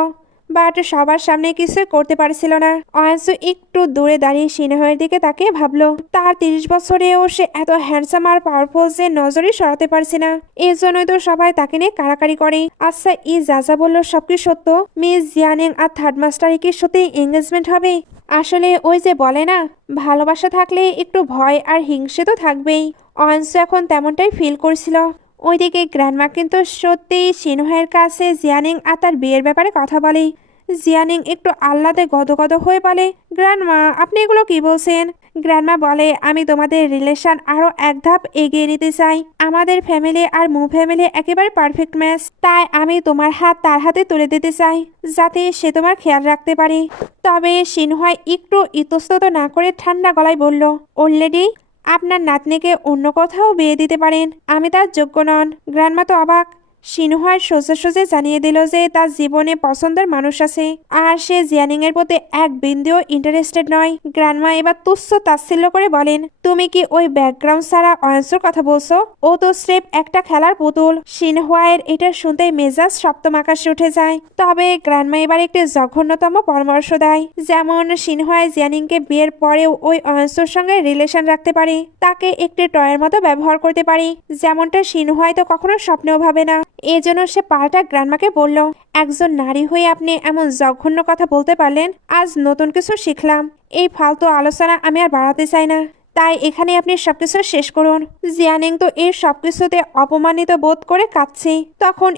বাট সবার সামনে কিছু করতে পারছিল না। অয়নসু একটু দূরে দাঁড়িয়ে সিনহয়ের দিকে তাকিয়ে ভাবলো, তার 30 বছরেও সে এত হ্যান্ডসাম আর পাওয়ারফুল যে নজরই সরাতে পারছে না। এই জন্যই তো সবাই তাকে নিয়ে কাড়াকাড়ি করে। আচ্ছা, ই যা বললো সব কি সত্য? মিস জিয়ানিং আর থার্ড মাস্টারে কি সত্যি এঙ্গেজমেন্ট হবে? আসলে ওই যে বলে না, ভালোবাসা থাকলে একটু ভয় আর হিংসে তো থাকবেই। অয়নসু এখন তেমনটাই ফিল করছিল। ওইদিকে গ্র্যান্ডমা কিন্তু সত্যিই সিনহের কাছে জিয়ানিং আর তার বিয়ের ব্যাপারে কথা বলে। জিয়ানিং একটু আহ্লাদে গদগদ হয়ে বলে, গ্র্যান্ডমা আপনি এগুলো কি বলছেন? গ্র্যান্ডমা বলে, আমি তোমাদের রিলেশন আরো এক ধাপ এগিয়ে নিতে চাই। আমাদের ফ্যামিলি আর মু ফ্যামিলি একেবারে পারফেক্ট ম্যাচ। তাই আমি তোমার হাত তার হাতে তুলে দিতে চাই, যাতে সে তোমার খেয়াল রাখতে পারে। তবে সিনহাই একটু ইতস্তত না করে ঠান্ডা গলায় বলল, অলরেডি আপনার নাতনিকে অন্য কোথাও বিয়ে দিতে পারেন, আমি তার যোগ্য নন। গ্র্যান্ডমা তো অবাক। সিনহার সোজা জানিয়ে দিল যে তার জীবনে পছন্দের মানুষ আছে আর সে জিয়ানিং এর প্রতি এক বিন্দুও ইন্টারেস্টেড নয়। গ্র্যান্ডমা এবার তুচ্ছ তাচ্ছিল্য করে বলেন, তুমি কি ওই ব্যাকগ্রাউন্ড ছাড়া অয়নসুর কথা বলছো? ও তো স্রেফ একটা খেলার পুতুল। সিনহায়ের এটা শুনতে মেজাজ সপ্তম আকাশে উঠে যায়। তবে গ্র্যান্ডমা এবার একটি জঘন্যতম পরামর্শ দেয়, যেমন সিনহায় জিয়ানিংকে বিয়ের পরেও ওই অয়নসুর সঙ্গে রিলেশন রাখতে পারে, তাকে একটি টয়ের মতো ব্যবহার করতে পারে, যেমনটা সিনহায় তো কখনো স্বপ্নেও ভাবে না। এজন্য সে পাল্টা গ্র্যান্ডমাকে বলল, একজন নারী হয়ে আপনি এমন জঘন্য কথা বলতে পারলেন, আজ নতুন কিছু শিখলাম। এই ফালতু আলোচনা আমি আর বাড়াতে চাই না, তাই এখানে আপনি সবকিছু শেষ করুন। জিয়ানিং তো এর সবকিছুতে অপমানিত বোধ করে কাঁদছে। তখন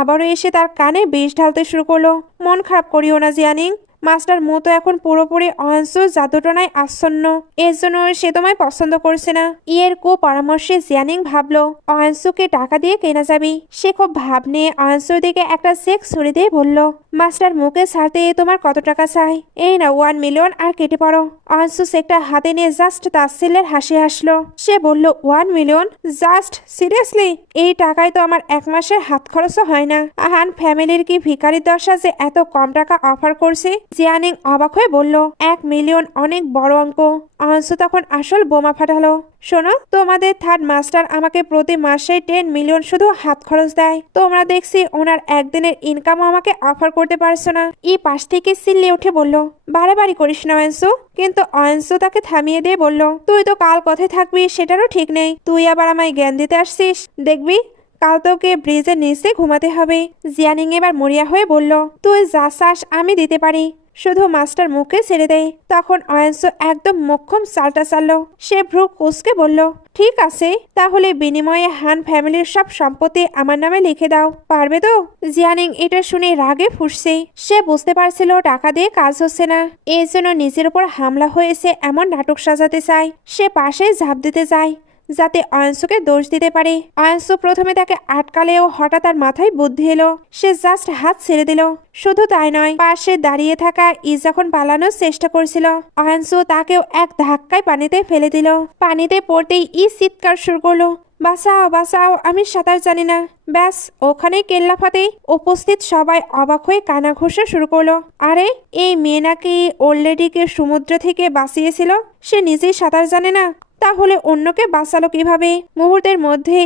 আবারও এসে তার কানে বিষ ঢালতে শুরু করলো। মন খারাপ করিও না জিয়ানিং, মাস্টার মতো এখন পুরোপুরি অয়নসুর জাদুটনায় আচ্ছন্ন। এর জন্য সে তোমায় পছন্দ করছে না। ইয়ের পরামর্শে জিয়ানিং ভাবলো অয়নসুকে টাকা দিয়ে কেনা যাবে। সে খুব ভাব নিয়ে অয়নসুর দিকে একটা চেক ছুড়ে দিয়ে বলল, মাস্টার মুখে ছাড়তে তোমার কত টাকা চাই? এই না 1 মিলিয়ন আর কেটে পড়ো। অয়নসু চেকটা হাতে নিয়ে জাস্ট তাচ্ছিল্যের হাসি হাসলো। সে বলল, 1 মিলিয়ন? Just seriously? এই টাকায় তো আমার 1 মাসের হাত খরচও হয় না। আহান ফ্যামিলির কি ভিখারির দশা যে এত কম টাকা অফার করছে? জিয়ানিং অবাক হয়ে বলল, 1 মিলিয়ন অনেক বড় অঙ্ক। অয়নসু তখন আসল বোমা ফাটালো। শোনো, তোমাদের থার্ড মাস্টার আমাকে প্রতি মাসে 10 মিলিয়ন শুধু হাত খরচ দেয়। তোমরা দেখছি ওনার একদিনের ইনকামও আমাকে অফার করতে পারছো না। পাশ থেকে চিল্লে উঠে বলল, বাড়াবাড়ি করিস না অয়নসু। কিন্তু অয়নসু তাকে থামিয়ে দিয়ে বলল, তুই তো কাল কোথায় থাকবি সেটারও ঠিক নেই, তুই আবার আমায় জ্ঞান দিতে আসছিস। দেখবি কাল তোকে ব্রিজের নিচে ঘুমাতে হবে। জিয়ানিং এবার মরিয়া হয়ে বলল, তুই যা চাস আমি দিতে পারি, শুধু মাস্টার মুখে ছেড়ে দেয়। তখন অয়নসু একদম মোক্ষম চালটা চাললো। সে ভ্রু কুঁচকে বলল, ঠিক আছে, তাহলে বিনিময়ে হান ফ্যামিলির সব সম্পত্তি আমার নামে লিখে দাও, পারবে তো? জিয়ানিং এটা শুনে রাগে ফুঁসছে। সে বুঝতে পারছিল টাকা দিয়ে কাজ হচ্ছে না, এই জন্য নিজের উপর হামলা হয়েছে এমন নাটক সাজাতে চায়। সে পাশে ঝাঁপ দিতে চায় যাতে অয়নসুকে দোষ দিতে পারে। অয়নসু প্রথমে তাকে আটকালেও হঠাৎ তার মাথায় বুদ্ধি এলো। সে জাস্ট হাত ছেড়ে দিল। শুধু তাই নয়, পাশে দাঁড়িয়ে থাকা যখন পালানোর চেষ্টা করছিল, অয়নসু তাকেও এক ধাক্কায় পানিতে ফেলে দিল। পানিতে পড়তেই চিৎকার শুরু করলো, বাঁচাও বাঁচাও, আমি সাঁতার জানি না। ব্যাস ওখানেই কেল্লাফাতেই উপস্থিত সবাই অবাক হয়ে কানা ঘষা শুরু করলো। আরে এই মেয়ে নাকি অলরেডিকে সমুদ্র থেকে বাঁচিয়েছিল, সে নিজেই সাঁতার জানে না, তাহলে অন্যকে বাঁচালো কিভাবে? মুহূর্তের মধ্যে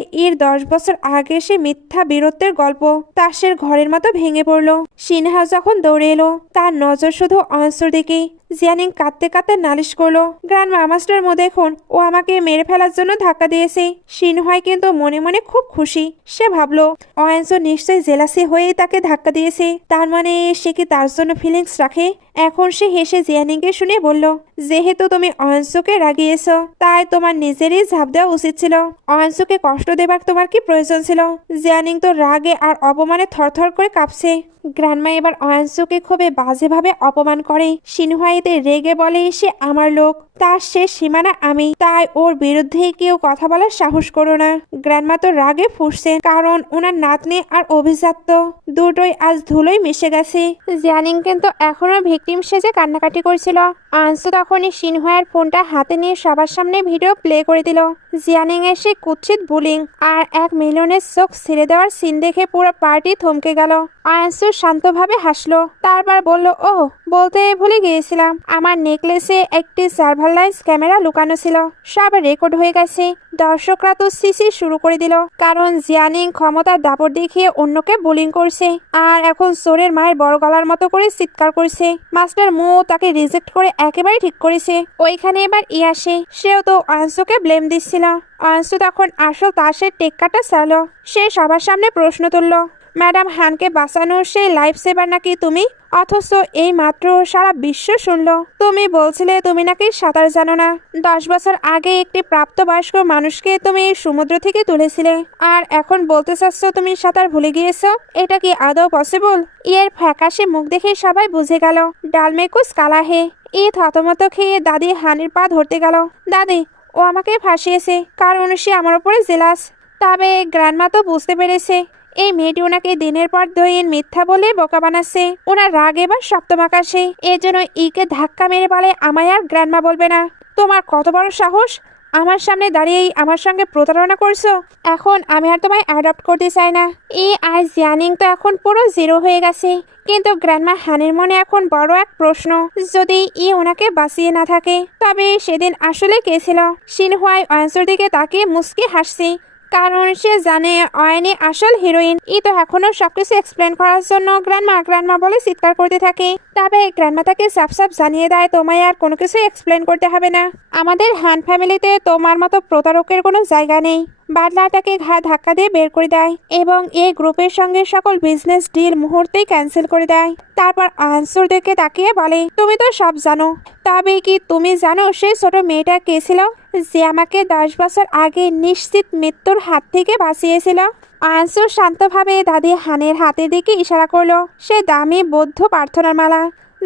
10 বছর আগে সে মিথ্যা বীরত্বের গল্প তাসের ঘরের মতো ভেঙে পড়লো। সিনহা যখন দৌড়ে এলো, তার নজর শুধু অয়নসুর দিকে। জিয়ানিং কাঁদতে কাঁদতে নালিশ করলো, গ্র্যান্ডমা মাস্টার দেখুন, ও আমাকে মেরে ফেলার জন্য ধাক্কা দিয়েছে। সিনহাই কিন্তু মনে মনে খুব খুশি। সে ভাবলো অয়নসু নিশ্চয়ই জেলাসি হয়েই তাকে ধাক্কা দিয়েছে, তার মানে সে কি তার জন্য ফিলিংস রাখে? এখন সে হেসে জিয়ানিংকে শুনে বলল, যেহেতু তুমি অয়নসুকে রাগিয়েছ, তাই তোমার নিজেরই ঝাঁপ দেওয়া উচিত ছিল। অয়নসুকে কষ্ট দেবার তোমার কি প্রয়োজন ছিল? জিয়ানিং তো রাগে আর অপমানে থরথর করে কাঁপছে। গ্র্যান্ডমা এবার অয়নসুকে খুবই বাজেভাবে অপমান করে। সিনহুয়াইতে রেগে বলে, সে আমার লোক, তার শেষ সীমানা আমি, তাই ওর বিরুদ্ধে কেউ কথা বলার সাহস করো না। গ্র্যান্ডমা তো রাগে ফুঁসছেন, কারণ ওনার নাতনি আর অভিজাত্য দুটোই আজ ধুলোয় মিশে গেছে। জিয়ানিং কিন্তু এখনো ভিকটিম সেজে কান্নাকাটি করছিল। অয়নসু তখনই সিনহুয়ার ফোনটা হাতে নিয়ে সবার সামনে ভিডিও প্লে করে দিল। জিয়ানিং এর সেই কুৎসিত বুলিং আর 1 মিলিয়নের চোখ ছেড়ে দেওয়ার সিন দেখে পুরো পার্টি থমকে গেল। অয়নসু শান্তভাবে হাসলো, তারপর বলল, ও বলতে ভুলে গিয়েছিলাম, আমার নেকলেসে একটি সার্ভারলাইজ ক্যামেরা লুকানো ছিল, সব রেকর্ড হয়ে গেছে। দর্শকরা তো সিসি শুরু করে দিল, কারণ জিয়ানিং ক্ষমতার দাপট দেখিয়ে অন্যকে বোলিং করছে আর এখন সোরের মায়ের বড় গলার মতো করে চিৎকার করছে। মাস্টার মো তাকে রিজেক্ট করে একেবারে ঠিক করেছে। ওইখানে এবার আসে, সেও তো অয়ন্সুকে ব্লেম দিচ্ছিল। অয়ন্সু তখন আসল তাসের টেক্কাটা চালো। সে সবার সামনে প্রশ্ন তুলল, ম্যাডাম হানকে বাঁচানোর সেই লাইফ সেভার নাকি তুমি? অথচ এই মাত্র সারা বিশ্ব শুনলো তুমি বলছিলে তুমি নাকি সাঁতার জানো না। 10 বছর আগে একটি প্রাপ্তবয়স্ক মানুষকে তুমি সমুদ্র থেকে তুলেছিলে, আর এখন বলতে চাচ্ছ তুমি সাঁতার ভুলে গিয়েছো? এটা কি আদৌ পসিবল? এর ফ্যাকাশে মুখ দেখে সবাই বুঝে গেল ডালমে কুছ কালা হে। থতমত খেয়ে দাদি হানির পা ধরতে গেল। দাদি, ও আমাকে ফাঁসিয়েছে, কারণ সে আমার উপরে জেলাস। তবে গ্র্যান্ডমা তো বুঝতে পেরেছে এই মেয়েটি ওনাকে দিনের পর দিন মিথ্যা বলে বোকা বানাচ্ছে। ওনার রাগ এবার সপ্তম আকাশে। এর জন্য ইকে ধাক্কা মেরে বলে আমায় আর গ্র্যান্ডমা বলবে না। তোমার কত বড় সাহস, আমার সামনে দাঁড়িয়েই আমার সঙ্গে প্রতারণা করছো। এখন আমি আর তোমায় অ্যাডপ্ট করতে চাই না। আর জিয়ানিং তো এখন পুরো জিরো হয়ে গেছে। কিন্তু গ্র্যান্ডমা হানির মনে এখন বড় এক প্রশ্ন, যদি ওনাকে বাঁচিয়ে না থাকে তবে সেদিন আসলে কে ছিল? সিনহুয়াই অয়ন্সুর দিকে তাকিয়ে মুচকি হাসছে, কারণ সে জানে অয়নে আসল হিরোইন। তো এখনো সবকিছু এক্সপ্লেন করার জন্য গ্র্যান্ডমা গ্র্যান্ডমা বলে চিৎকার করতে থাকে। তবে গ্র্যান্ডমা তাকে সাফ সাফ জানিয়ে দেয় তোমায় আর কোনো কিছু এক্সপ্লেন করতে হবে না। আমাদের হান ফ্যামিলিতে তোমার মতো প্রতারকের কোনো জায়গা নেই। বাটলার তাকে ঘাড় ধাক্কা দিয়ে বের করে দেয় এবং এই গ্রুপের সঙ্গে সকল বিজনেস ডিল মুহূর্তেই ক্যান্সেল করে দেয়। তারপর আনসুর দিকে তাকিয়ে বলে, তুমি তো সব জানো, তবে কি তুমি জানো সেই ছোট মেয়েটা কে ছিল যে আমাকে 10 বছর আগে নিশ্চিত মৃত্যুর হাত থেকে বাঁচিয়েছিল? আনসুর শান্তভাবে দাদি হানের হাতের দিকে ইশারা করলো, সে দামি বৌদ্ধ প্রার্থনার মালা,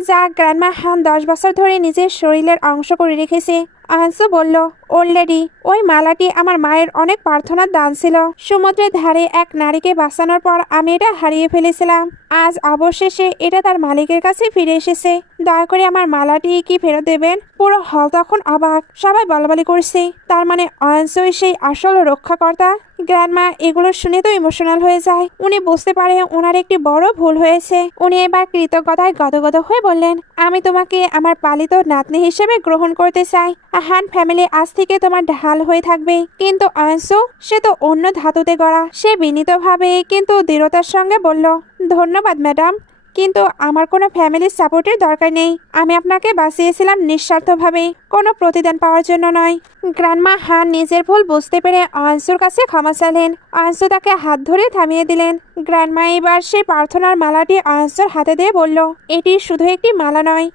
যা গ্র্যান্ডমা হান 10 বছর ধরে নিজের শরীরের অংশ করে রেখেছে। আনসু বলল, অলরেডি ওই মালাটি আমার মায়ের অনেক প্রার্থনার দান ছিল। সমুদ্রের ধারে এক নারীকে বাঁচানোর পর আমি এটা হারিয়ে ফেলেছিলাম। আজ অবশেষে এটা তার মালিকের কাছে ফিরে এসেছে। দয়া করে আমার মালাটি কি ফেরত দেবেন? পুরো হল তখন অবাক, সবাই বলাবলি করছে, তার মানে অয়ন্সুই সেই আসল রক্ষাকর্তা। গ্র্যান্ডমা এগুলো শুনে তো ইমোশনাল হয়ে যায়। উনি বুঝতে পারে ওনার একটি বড় ভুল হয়েছে। উনি এবার কৃতজ্ঞতায় গদগদ হয়ে বললেন, আমি তোমাকে আমার পালিত নাতনি হিসেবে গ্রহণ করতে চাই। হান ফ্যামিলি আজ থেকে তোমার ঢাল হয়ে থাকবে। কিন্তু অয়ন্সু, সে তো অন্য ধাতুতে গড়া। সে বিনীতভাবে কিন্তু দৃঢ়তার সঙ্গে বলল, ধন্যবাদ ম্যাডাম, কিন্তু আমার কোনো ফ্যামিলির সাপোর্টের দরকার নেই। আমি আপনাকে বাঁচিয়েছিলাম নিঃস্বার্থভাবে, কোনো প্রতিদান পাওয়ার জন্য নয়। গ্র্যান্ডমা হান নিজের ভুল বুঝতে পেরে অয়ন্সুর কাছে ক্ষমা চাইলেন। অয়ন্সু তাকে হাত ধরে থামিয়ে দিলেন। গ্র্যান্ডমা এবার সেই প্রার্থনার মালাটি অয়ন্সুর হাতে দিয়ে বলল, এটি শুধু একটি মালা নয়,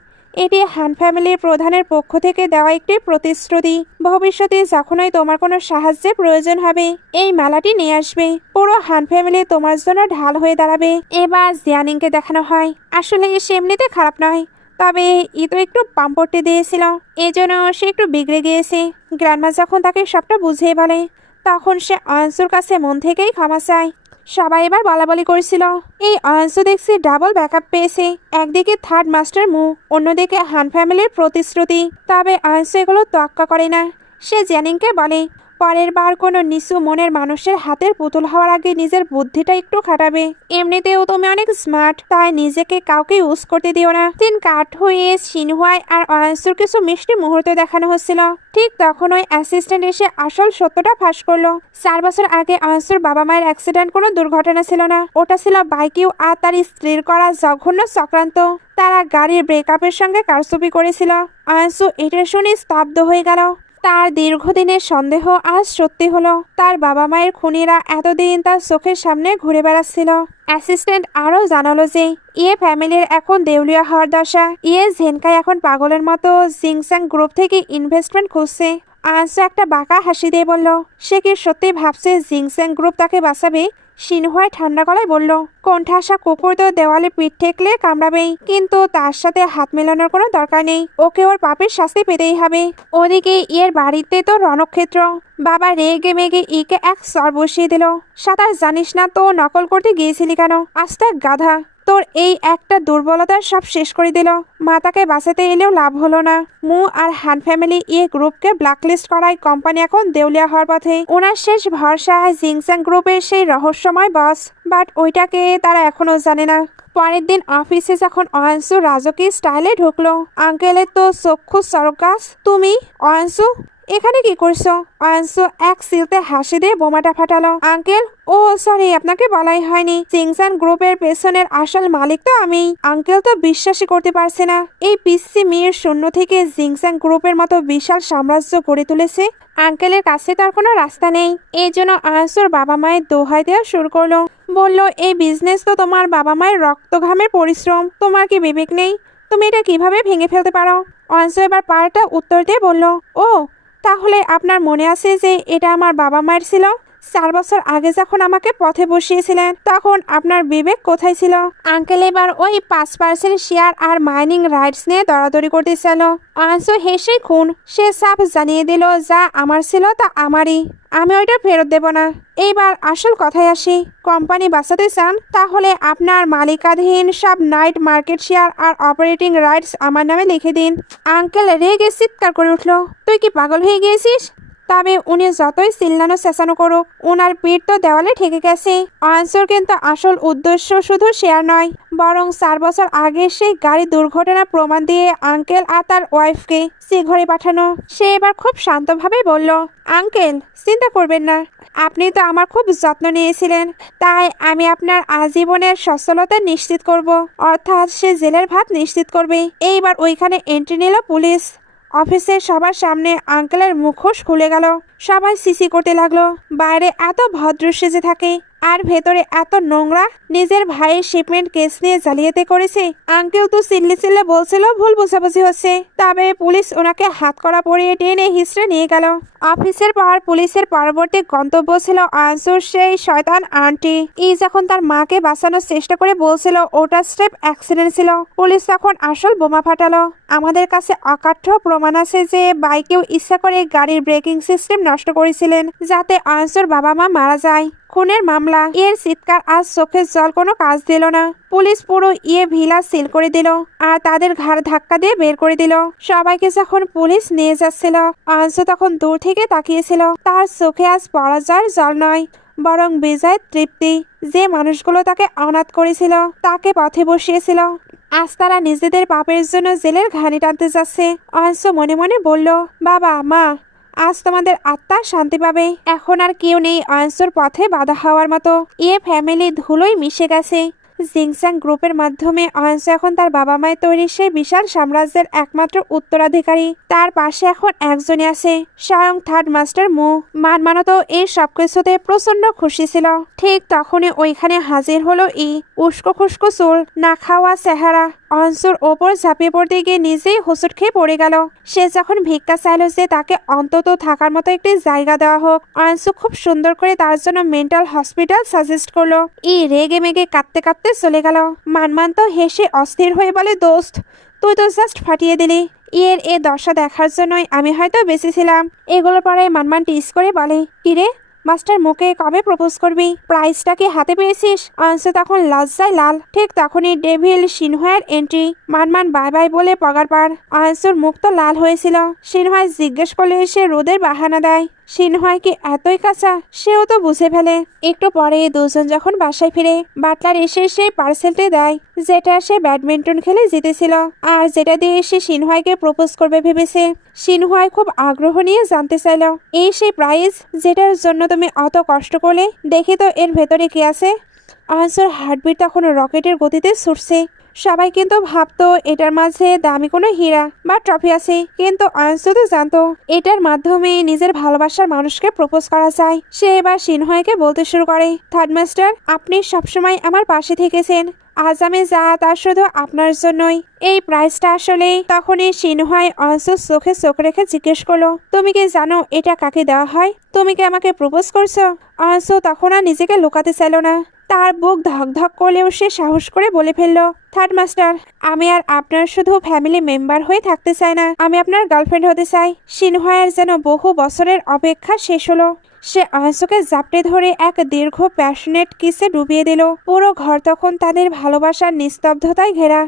এটি হান ফ্যামিলির প্রধানের পক্ষ থেকে দেওয়া একটি প্রতিশ্রুতি। ভবিষ্যতে যখনই তোমার কোনো সাহায্যের প্রয়োজন হবে এই মালাটি নিয়ে আসবে। পুরো হান ফ্যামিলি তোমার জন্য ঢাল হয়ে দাঁড়াবে। এবার জিয়ানিংকে দেখানো হয় আসলে সে এমনিতে খারাপ নয়, তবে তো একটু পাম্পট্টি দিয়েছিল, এজন্য সে একটু বিগড়ে গিয়েছে। গ্র্যান্ডমা যখন তাকে সবটা বুঝিয়ে বলে তখন সে অয়ন্সুর কাছে মন থেকেই ক্ষমা চায়। সবাই এবার বলাবলি করছিল, এই অয়ন্সু দেখছি ডাবল ব্যাকআপ পেয়েছে। একদিকে থার্ড মাস্টার মু, অন্যদিকে হান ফ্যামিলির প্রতিশ্রুতি। তবে অয়ন্সু এগুলো তোয়াক্কা করে না। সে জ্যানিংকে বলে, পরের বার কোনো নিচু মনের মানুষের হাতের পুতুল হওয়ার আগে নিজের বুদ্ধিটা একটু খাটাবে। এমনিতেও তুমি অনেক স্মার্ট, তাই নিজেকে কাউকে ইউজ করতে দিও না। দিন কাট হয়ে সিনহুয়াই আর অয়ন্সুর কিছু মিষ্টি মুহূর্ত দেখানো হচ্ছিল। ঠিক তখন ওই অ্যাসিস্ট্যান্ট এসে আসল সত্যটা ফাঁস করলো। 4 বছর আগে অয়ন্সুর বাবা মায়ের অ্যাক্সিডেন্ট কোনো দুর্ঘটনা ছিল না, ওটা ছিল বাইকিউ আর তার স্ত্রীর করা জঘন্য চক্রান্ত। তারা গাড়ির ব্রেকআপের সঙ্গে কারচুপি করেছিল। অয়ন্সু এটা শুনে স্তব্ধ হয়ে গেল। তার দীর্ঘদিনের সন্দেহ আজ সত্যি হলো। তার বাবা মায়ের খুনিরা এতদিন তার চোখের সামনে ঘুরে বেড়াচ্ছিল। অ্যাসিস্ট্যান্ট আরও জানালো যে ফ্যামিলির এখন দেউলিয়া হওয়ার দশা। ঝেনকাই এখন পাগলের মতো জিংস্যাং গ্রুপ থেকে ইনভেস্টমেন্ট খুঁজছে। আনসু একটা বাঁকা হাসি দিয়ে বলল, সে কি সত্যি ভাবছে জিংস্যাং গ্রুপ তাকে বাঁচাবে? সিনহুয়াই ঠান্ডা গলায় বলল, কোণঠাসা কুকুর তো দেওয়ালে পিঠ ঠেকলে কামড়াবেই, কিন্তু তার সাথে হাত মেলানোর কোনো দরকার নেই। ওকে ওর পাপের শাস্তি পেতেই হবে। ওদিকে বাড়িতে তো রণক্ষেত্র। বাবা রেগে মেগে কে এক সর বসিয়ে দিল। সাঁতার জানিস না তো নকল করতে গিয়েছিলি কেন? আস্তে গাধা, তোর এই একটা দুর্বলতা সব শেষ করে দিল। মাতাকে বাঁচাতে এলেও লাভ হলো না। মু আর হান ফ্যামিলি গ্রুপকে ব্ল্যাকলিস্ট করায় কোম্পানি এখন দেউলিয়া হওয়ার পথে। ওনার শেষ ভরসা জিংস্যাং গ্রুপের সেই রহস্যময় বস, বাট ওইটাকে তারা এখনো জানে না। পরের দিন অফিসে যখন অয়ন্সু রাজকীয় স্টাইলে ঢুকলো, আঙ্কেলের তো চক্ষু সরকাস। তুমি অয়ন্সু? এখানে কি করছো? অয়নসু এক সিলতে হাসি দিয়ে বোমাটা ফাটালো। আঙ্কেল, ও সরি, আপনাকে বলাই হয়নি, জিংসান গ্রুপের পেছনের আসল মালিক তো আমি। আঙ্কেল তো বিশ্বাসই করতে পারছে না এই পিসি মেয়ের শূন্য থেকে জিংসান গ্রুপের মতো বিশাল সাম্রাজ্য গড়ে তুলেছে। আঙ্কেলের কাছে তার কোনো রাস্তা নেই। এই জন্য অয়নসুর বাবা মায়ের দোহাই দেওয়া শুরু করলো। বলল, এই বিজনেস তো তোমার বাবা মায়ের রক্ত ঘামের পরিশ্রম, তোমার কি বিবেক নেই? তুমি এটা কিভাবে ভেঙে ফেলতে পারো? অয়নসু এবার পাল্টা উত্তর দিয়ে বলল, ও তাহলে আপনার মনে আছে যে এটা আমার বাবা মায়ের ছিল? 4 বছর আগে যখন আমাকে পথে বসিয়েছিলেন তখন আপনার বিবেক কোথায় ছিল? আঙ্কেল এবার ওই 5% শেয়ার আর মাইনিং রাইটস নিয়ে দরাদরি করতে চাইল। অয়নসু হেসে খুন, সে সাফ জানিয়ে দিল, যা আমার ছিল তা আমারই, আমি ওইটা ফেরত দেব না। এইবার আসল কথায় আসি, কোম্পানি বাঁচাতে চান তাহলে আপনার মালিকাধীন সব নাইট মার্কেট শেয়ার আর অপারেটিং রাইটস আমার নামে লিখে দিন। আঙ্কেল রেগে চিৎকার করে উঠল, তুই কি পাগল হয়ে গিয়েছিস? তবে উনি যতই চিল্লানো চেঁচানো করুক, ওনার পিঠ তো দেওয়ালে ঠেকে গেছে। অয়নসুর কিন্তু আসল উদ্দেশ্য শুধু শেয়ার নয়, বরং 4 বছর আগে সেই গাড়ি দুর্ঘটনা প্রমাণ দিয়ে আঙ্কেল আর তার ওয়াইফকে ঘরে পাঠানো। সে এবার খুব শান্তভাবে বলল, আঙ্কেল চিন্তা করবেন না, আপনি তো আমার খুব যত্ন নিয়েছিলেন, তাই আমি আপনার আজীবনের সচ্ছলতা নিশ্চিত করব, অর্থাৎ সে জেলের ভাত নিশ্চিত করবে। এইবার ওইখানে এন্ট্রি নিল পুলিশ। অফিসের সবার সামনে আঙ্কেলের মুখোশ খুলে গেল। সবাই সিসি করতে লাগলো, বাইরে এত ভদ্র সেজে থাকে আর ভেতরে এত নোংরা। নিজের ভাইয়ের শিপমেন্ট কেস নিয়ে জালিয়াতি করেছে। আঙ্কেল তো চিল্লে চিল্লে বলছিল ভুল বোঝাবুঝি হচ্ছে, তবে পুলিশ ওনাকে হাত করা পরিয়ে টেনে হিস্ট্রে নিয়ে গেল। অফিসের পর পুলিশের পরবর্তী গন্তব্য ছিল অয়নসুর সেই শয়তান আন্টি। যখন তার মাকে বাঁচানোর চেষ্টা করে বলছিল ওটা স্টেপ অ্যাক্সিডেন্ট ছিল, পুলিশ তখন আসল বোমা ফাটালো। আমাদের কাছে অকাঠ্য প্রমাণ আছে যে বাইকেও ইচ্ছা করে গাড়ির ব্রেকিং সিস্টেম নষ্ট করেছিলেন যাতে অয়নসুর বাবা মা মারা যায়। খুনের মামলা। এর চিৎকার আজ চোখের জল কোনো কাজ দিল না। পুলিশ পুরো ভিলা সিল করে দিল আর তাদের ঘাড় ধাক্কা দিয়ে বের করে দিল। সবাইকে যখন পুলিশ নিয়ে যাচ্ছিল, অয়নসু তখন দূর থেকে তাকিয়েছিল। তার চোখে আজ পরাজয়ের জল নয়, বরং বিজয়ের তৃপ্তি। যে মানুষগুলো তাকে অনাথ করেছিল, তাকে পথে বসিয়েছিল, আজ তারা নিজেদের পাপের জন্য জেলের ঘানি টানতে যাচ্ছে। অয়নসু মনে মনে বলল, বাবা মা, আজ তোমাদের আত্মা শান্তি পাবে। এখন আর কেউ নেই অয়নসুর পথে বাধা হওয়ার মতো। ফ্যামিলি ধুলোয় মিশে গেছে। জিংসাং গ্রুপের মাধ্যমে অয়নসু এখন তার বাবা মায়ের তৈরি সেই বিশাল সাম্রাজ্যের একমাত্র উত্তরাধিকারী। তার পাশে এখন একজনই আছে, স্বয়ং থার্ড মাস্টার মু। মানমানত এই সবকিছুতে প্রচন্ড খুশি ছিল। ঠিক তখনই ওইখানে হাজির হলো উস্কো খুস্কো চুল, না খাওয়া চেহারা। অয়নসুর ওপর ঝাঁপিয়ে পড়তে গিয়ে নিজেই হোঁচট খেয়ে পড়ে গেল। সে যখন ভিক্ষা চাইল যে তাকে অন্তত থাকার মতো একটি জায়গা দেওয়া হোক, অয়নসু খুব সুন্দর করে তার জন্য মেন্টাল হসপিটাল সাজেস্ট করলো। রেগে মেগে কাঁদতে কাঁদতে চলে গেল। মানমান তো হেসে অস্থির হয়ে বলে, দোস্ত তুই তো জাস্ট ফাটিয়ে দিলি। এ দশা দেখার জন্যই আমি হয়তো বেঁচেছিলাম। এগুলোর পরে মানমান টিস করে বলে, কিরে মাস্টার মুখে কবে প্রপোজ করবি? প্রাইজটা কি হাতে পেয়েছিস? অয়নসু তখন লজ্জায় লাল। ঠিক তখনই ডেভিল সিনহুয়ার এন্ট্রি। মানমান বাই বাই বলে পগার পার। অয়নসুর মুখ তো লাল হয়েছিল। সিনহুয়া জিজ্ঞেস করলে সে রোদের বাহানা দেয়। সিনহুয়া কি এতই কাঁচা? সেও তো বুঝে ফেলে। একটু পরে দুজন যখন বাসায় ফিরে, বাটলার এসে সেই পার্সেলটি দেয় যেটা সে ব্যাডমিন্টন খেলে জিতেছিল আর যেটা দিয়ে সে সিনহুয়াকে প্রপোজ করবে ভেবেছে। সিনহুয়া খুব আগ্রহ নিয়ে জানতে চাইল, এই সেই প্রাইজ যেটার জন্য তুমি অত কষ্ট করলে, দেখি তো এর ভেতরে কি আছে। অয়নসুর হার্টবিট তখন রকেটের গতিতে ছুটছে। সবাই কিন্তু ভাবতো এটার মাঝে দামি কোনো হীরা বা ট্রফি আছে, কিন্তু অয়নসু তো জানতো এটার মাধ্যমে নিজের ভালোবাসার মানুষকে প্রপোজ করা যায়। সে এবার সিনহুয়াকে বলতে শুরু করে, থার্ড মাস্টার, আপনি সবসময় আমার পাশে থেকেছেন, আজ আমি যা তা শুধু আপনার জন্যই। এই প্রাইজটা আসলে। তখনই সিনহুয়াই অয়নসুর চোখে চোখ রেখে জিজ্ঞেস করলো, তুমি কি জানো এটা কাকে দেওয়া হয়? তুমি কি আমাকে প্রপোজ করছো? অয়নসু তখন আর নিজেকে লুকাতে চাইল না। তার বুক ধক ধক করলেও সে সাহস করে বলে ফেললো, থার্ড মাস্টার, আমি আর আপনার শুধু ফ্যামিলি মেম্বার হয়ে থাকতে চাই না, আমি আপনার গার্লফ্রেন্ড হতে চাই। সিনহুয়ার যেন বহু বছরের অপেক্ষা শেষ হলো। সে অয়নসুকে জাপটে ধরে এক দীর্ঘ প্যাশনেট কিসে ডুবিয়ে দিল। পুরো ঘর তখন তাদের ভালোবাসার নিস্তব্ধতায় ঘেরা।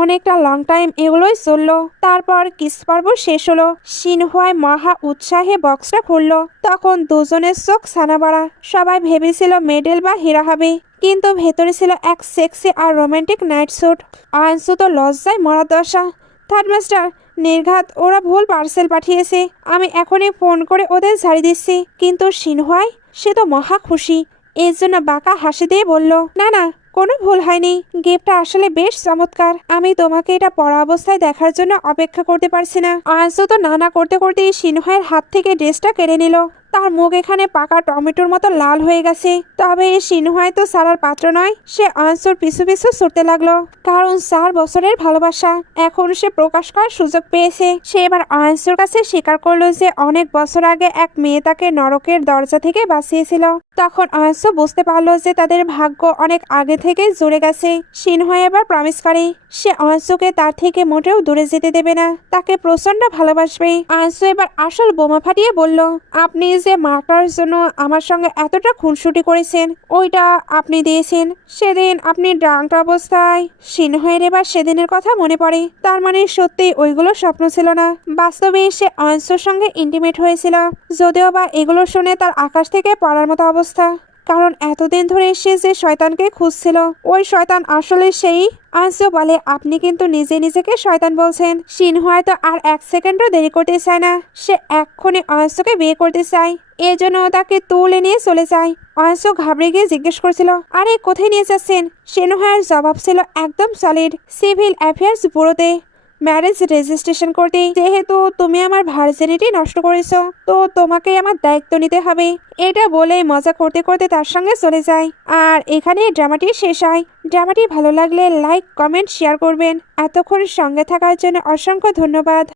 অনেকটা লং টাইম এগুলোই চললো। তারপর কিস পর্ব শেষ হলো। সিনহুয়ায় মহা উৎসাহে বক্সটা খুললো। তখন দুজনের চোখ ছানা বাড়া। সবাই ভেবেছিল মেডেল বা হীরা হবে, কিন্তু ভেতরে ছিল এক সেক্সি আর রোমান্টিক নাইট স্যুট। অয়নসু তো লজ্জায় মরা দশা। থার্ড মাস্টার, নির্ঘাত ওরা ভুল পার্সেল পাঠিয়েছে। আমি এখনই ফোন করে ওদের ঝাড়ি দিচ্ছি। কিন্তু সিনহুয়াই সে তো মহা খুশি। এর জন্য বাঁকা হাসি দিয়ে বলল, না না, কোনো ভুল হয়নি। গিফটটা আসলে বেশ চমৎকার। আমি তোমাকে এটা পরা অবস্থায় দেখার জন্য অপেক্ষা করতে পারছি না। আয়ানসু তো নানা করতে করতেই সিনহুয়ের হাত থেকে ড্রেসটা কেড়ে নিল। তার মুখ এখানে পাকা টমেটোর মতো লাল হয়ে গেছে। তবে সিনহুয়াই তো সারার পাত্র নয়। সে আয়ানসুর পিছু পিছু ছুটতে লাগলো, কারণ 4 বছরের ভালোবাসা এখন সে প্রকাশ করার সুযোগ পেয়েছে। সে এবার আয়ানসুর কাছে স্বীকার করলো যে অনেক বছর আগে এক মেয়ে তাকে নরকের দরজা থেকে বাঁচিয়েছিল। তখন আয়ানসু বুঝতে পারলো যে তাদের ভাগ্য অনেক আগে থেকে জুড়ে গেছে। সিনহুয়াই এবার প্রমিস করে সে আয়ানসুকে তার থেকে মোটেও দূরে যেতে দেবে না, তাকে প্রচন্ড ভালোবাসবে। আয়ানসু এবার আসল বোমা ফাটিয়ে বলল, আপনি যে মাটার জন্য আমার সঙ্গে এতটা খুনসুটি করেছেন, ওইটা আপনি দিয়েছেন সেদিন আপনি ড্রাঙ্ক অবস্থায়। সিনহুয়ের এবার সেদিনের কথা মনে পড়ে। তার মানে সত্যি ওইগুলো স্বপ্ন ছিল না, বাস্তবে সে আয়ানসুর সঙ্গে ইন্টিমেট হয়েছিল। যদিও বা এগুলো শুনে তার আকাশ থেকে পড়ার মতো অবস্থা, কারণ এতদিন ধরে সে যে শয়তানকে খুঁজছিল, ওই শয়তান আসলে সেই। আয়ানসু বলে, আপনি কিন্তু নিজে নিজেকে শয়তান বলছেন। সিনহুয়া তো আর 1 সেকেন্ডও দেরি করতে চায় না। সে এক্ষুনি আয়ানসুকে বিয়ে করতে চায়। এজন্য তাকে তুলে নিয়ে চলে যায়। আয়ানসু ঘাবড়ে গিয়ে জিজ্ঞেস করছিল, আরে কোথায় নিয়ে যাচ্ছেন? সিনহুয়ার জবাব ছিল একদম সলিড, সিভিল অ্যাফেয়ার্স ব্যুরোতে ম্যারেজ রেজিস্ট্রেশন করতে। যেহেতু তুমি আমার ভার্জিনিটি নষ্ট করেছো, তো তোমাকে আমার দায়িত্ব নিতে হবে। এটা বলে মজা করতে করতে তার সঙ্গে চলে যায়। আর এখানে ড্রামাটি শেষ হয়। ড্রামাটি ভালো লাগলে লাইক, কমেন্ট, শেয়ার করবেন। এতক্ষণ সঙ্গে থাকার জন্য অসংখ্য ধন্যবাদ।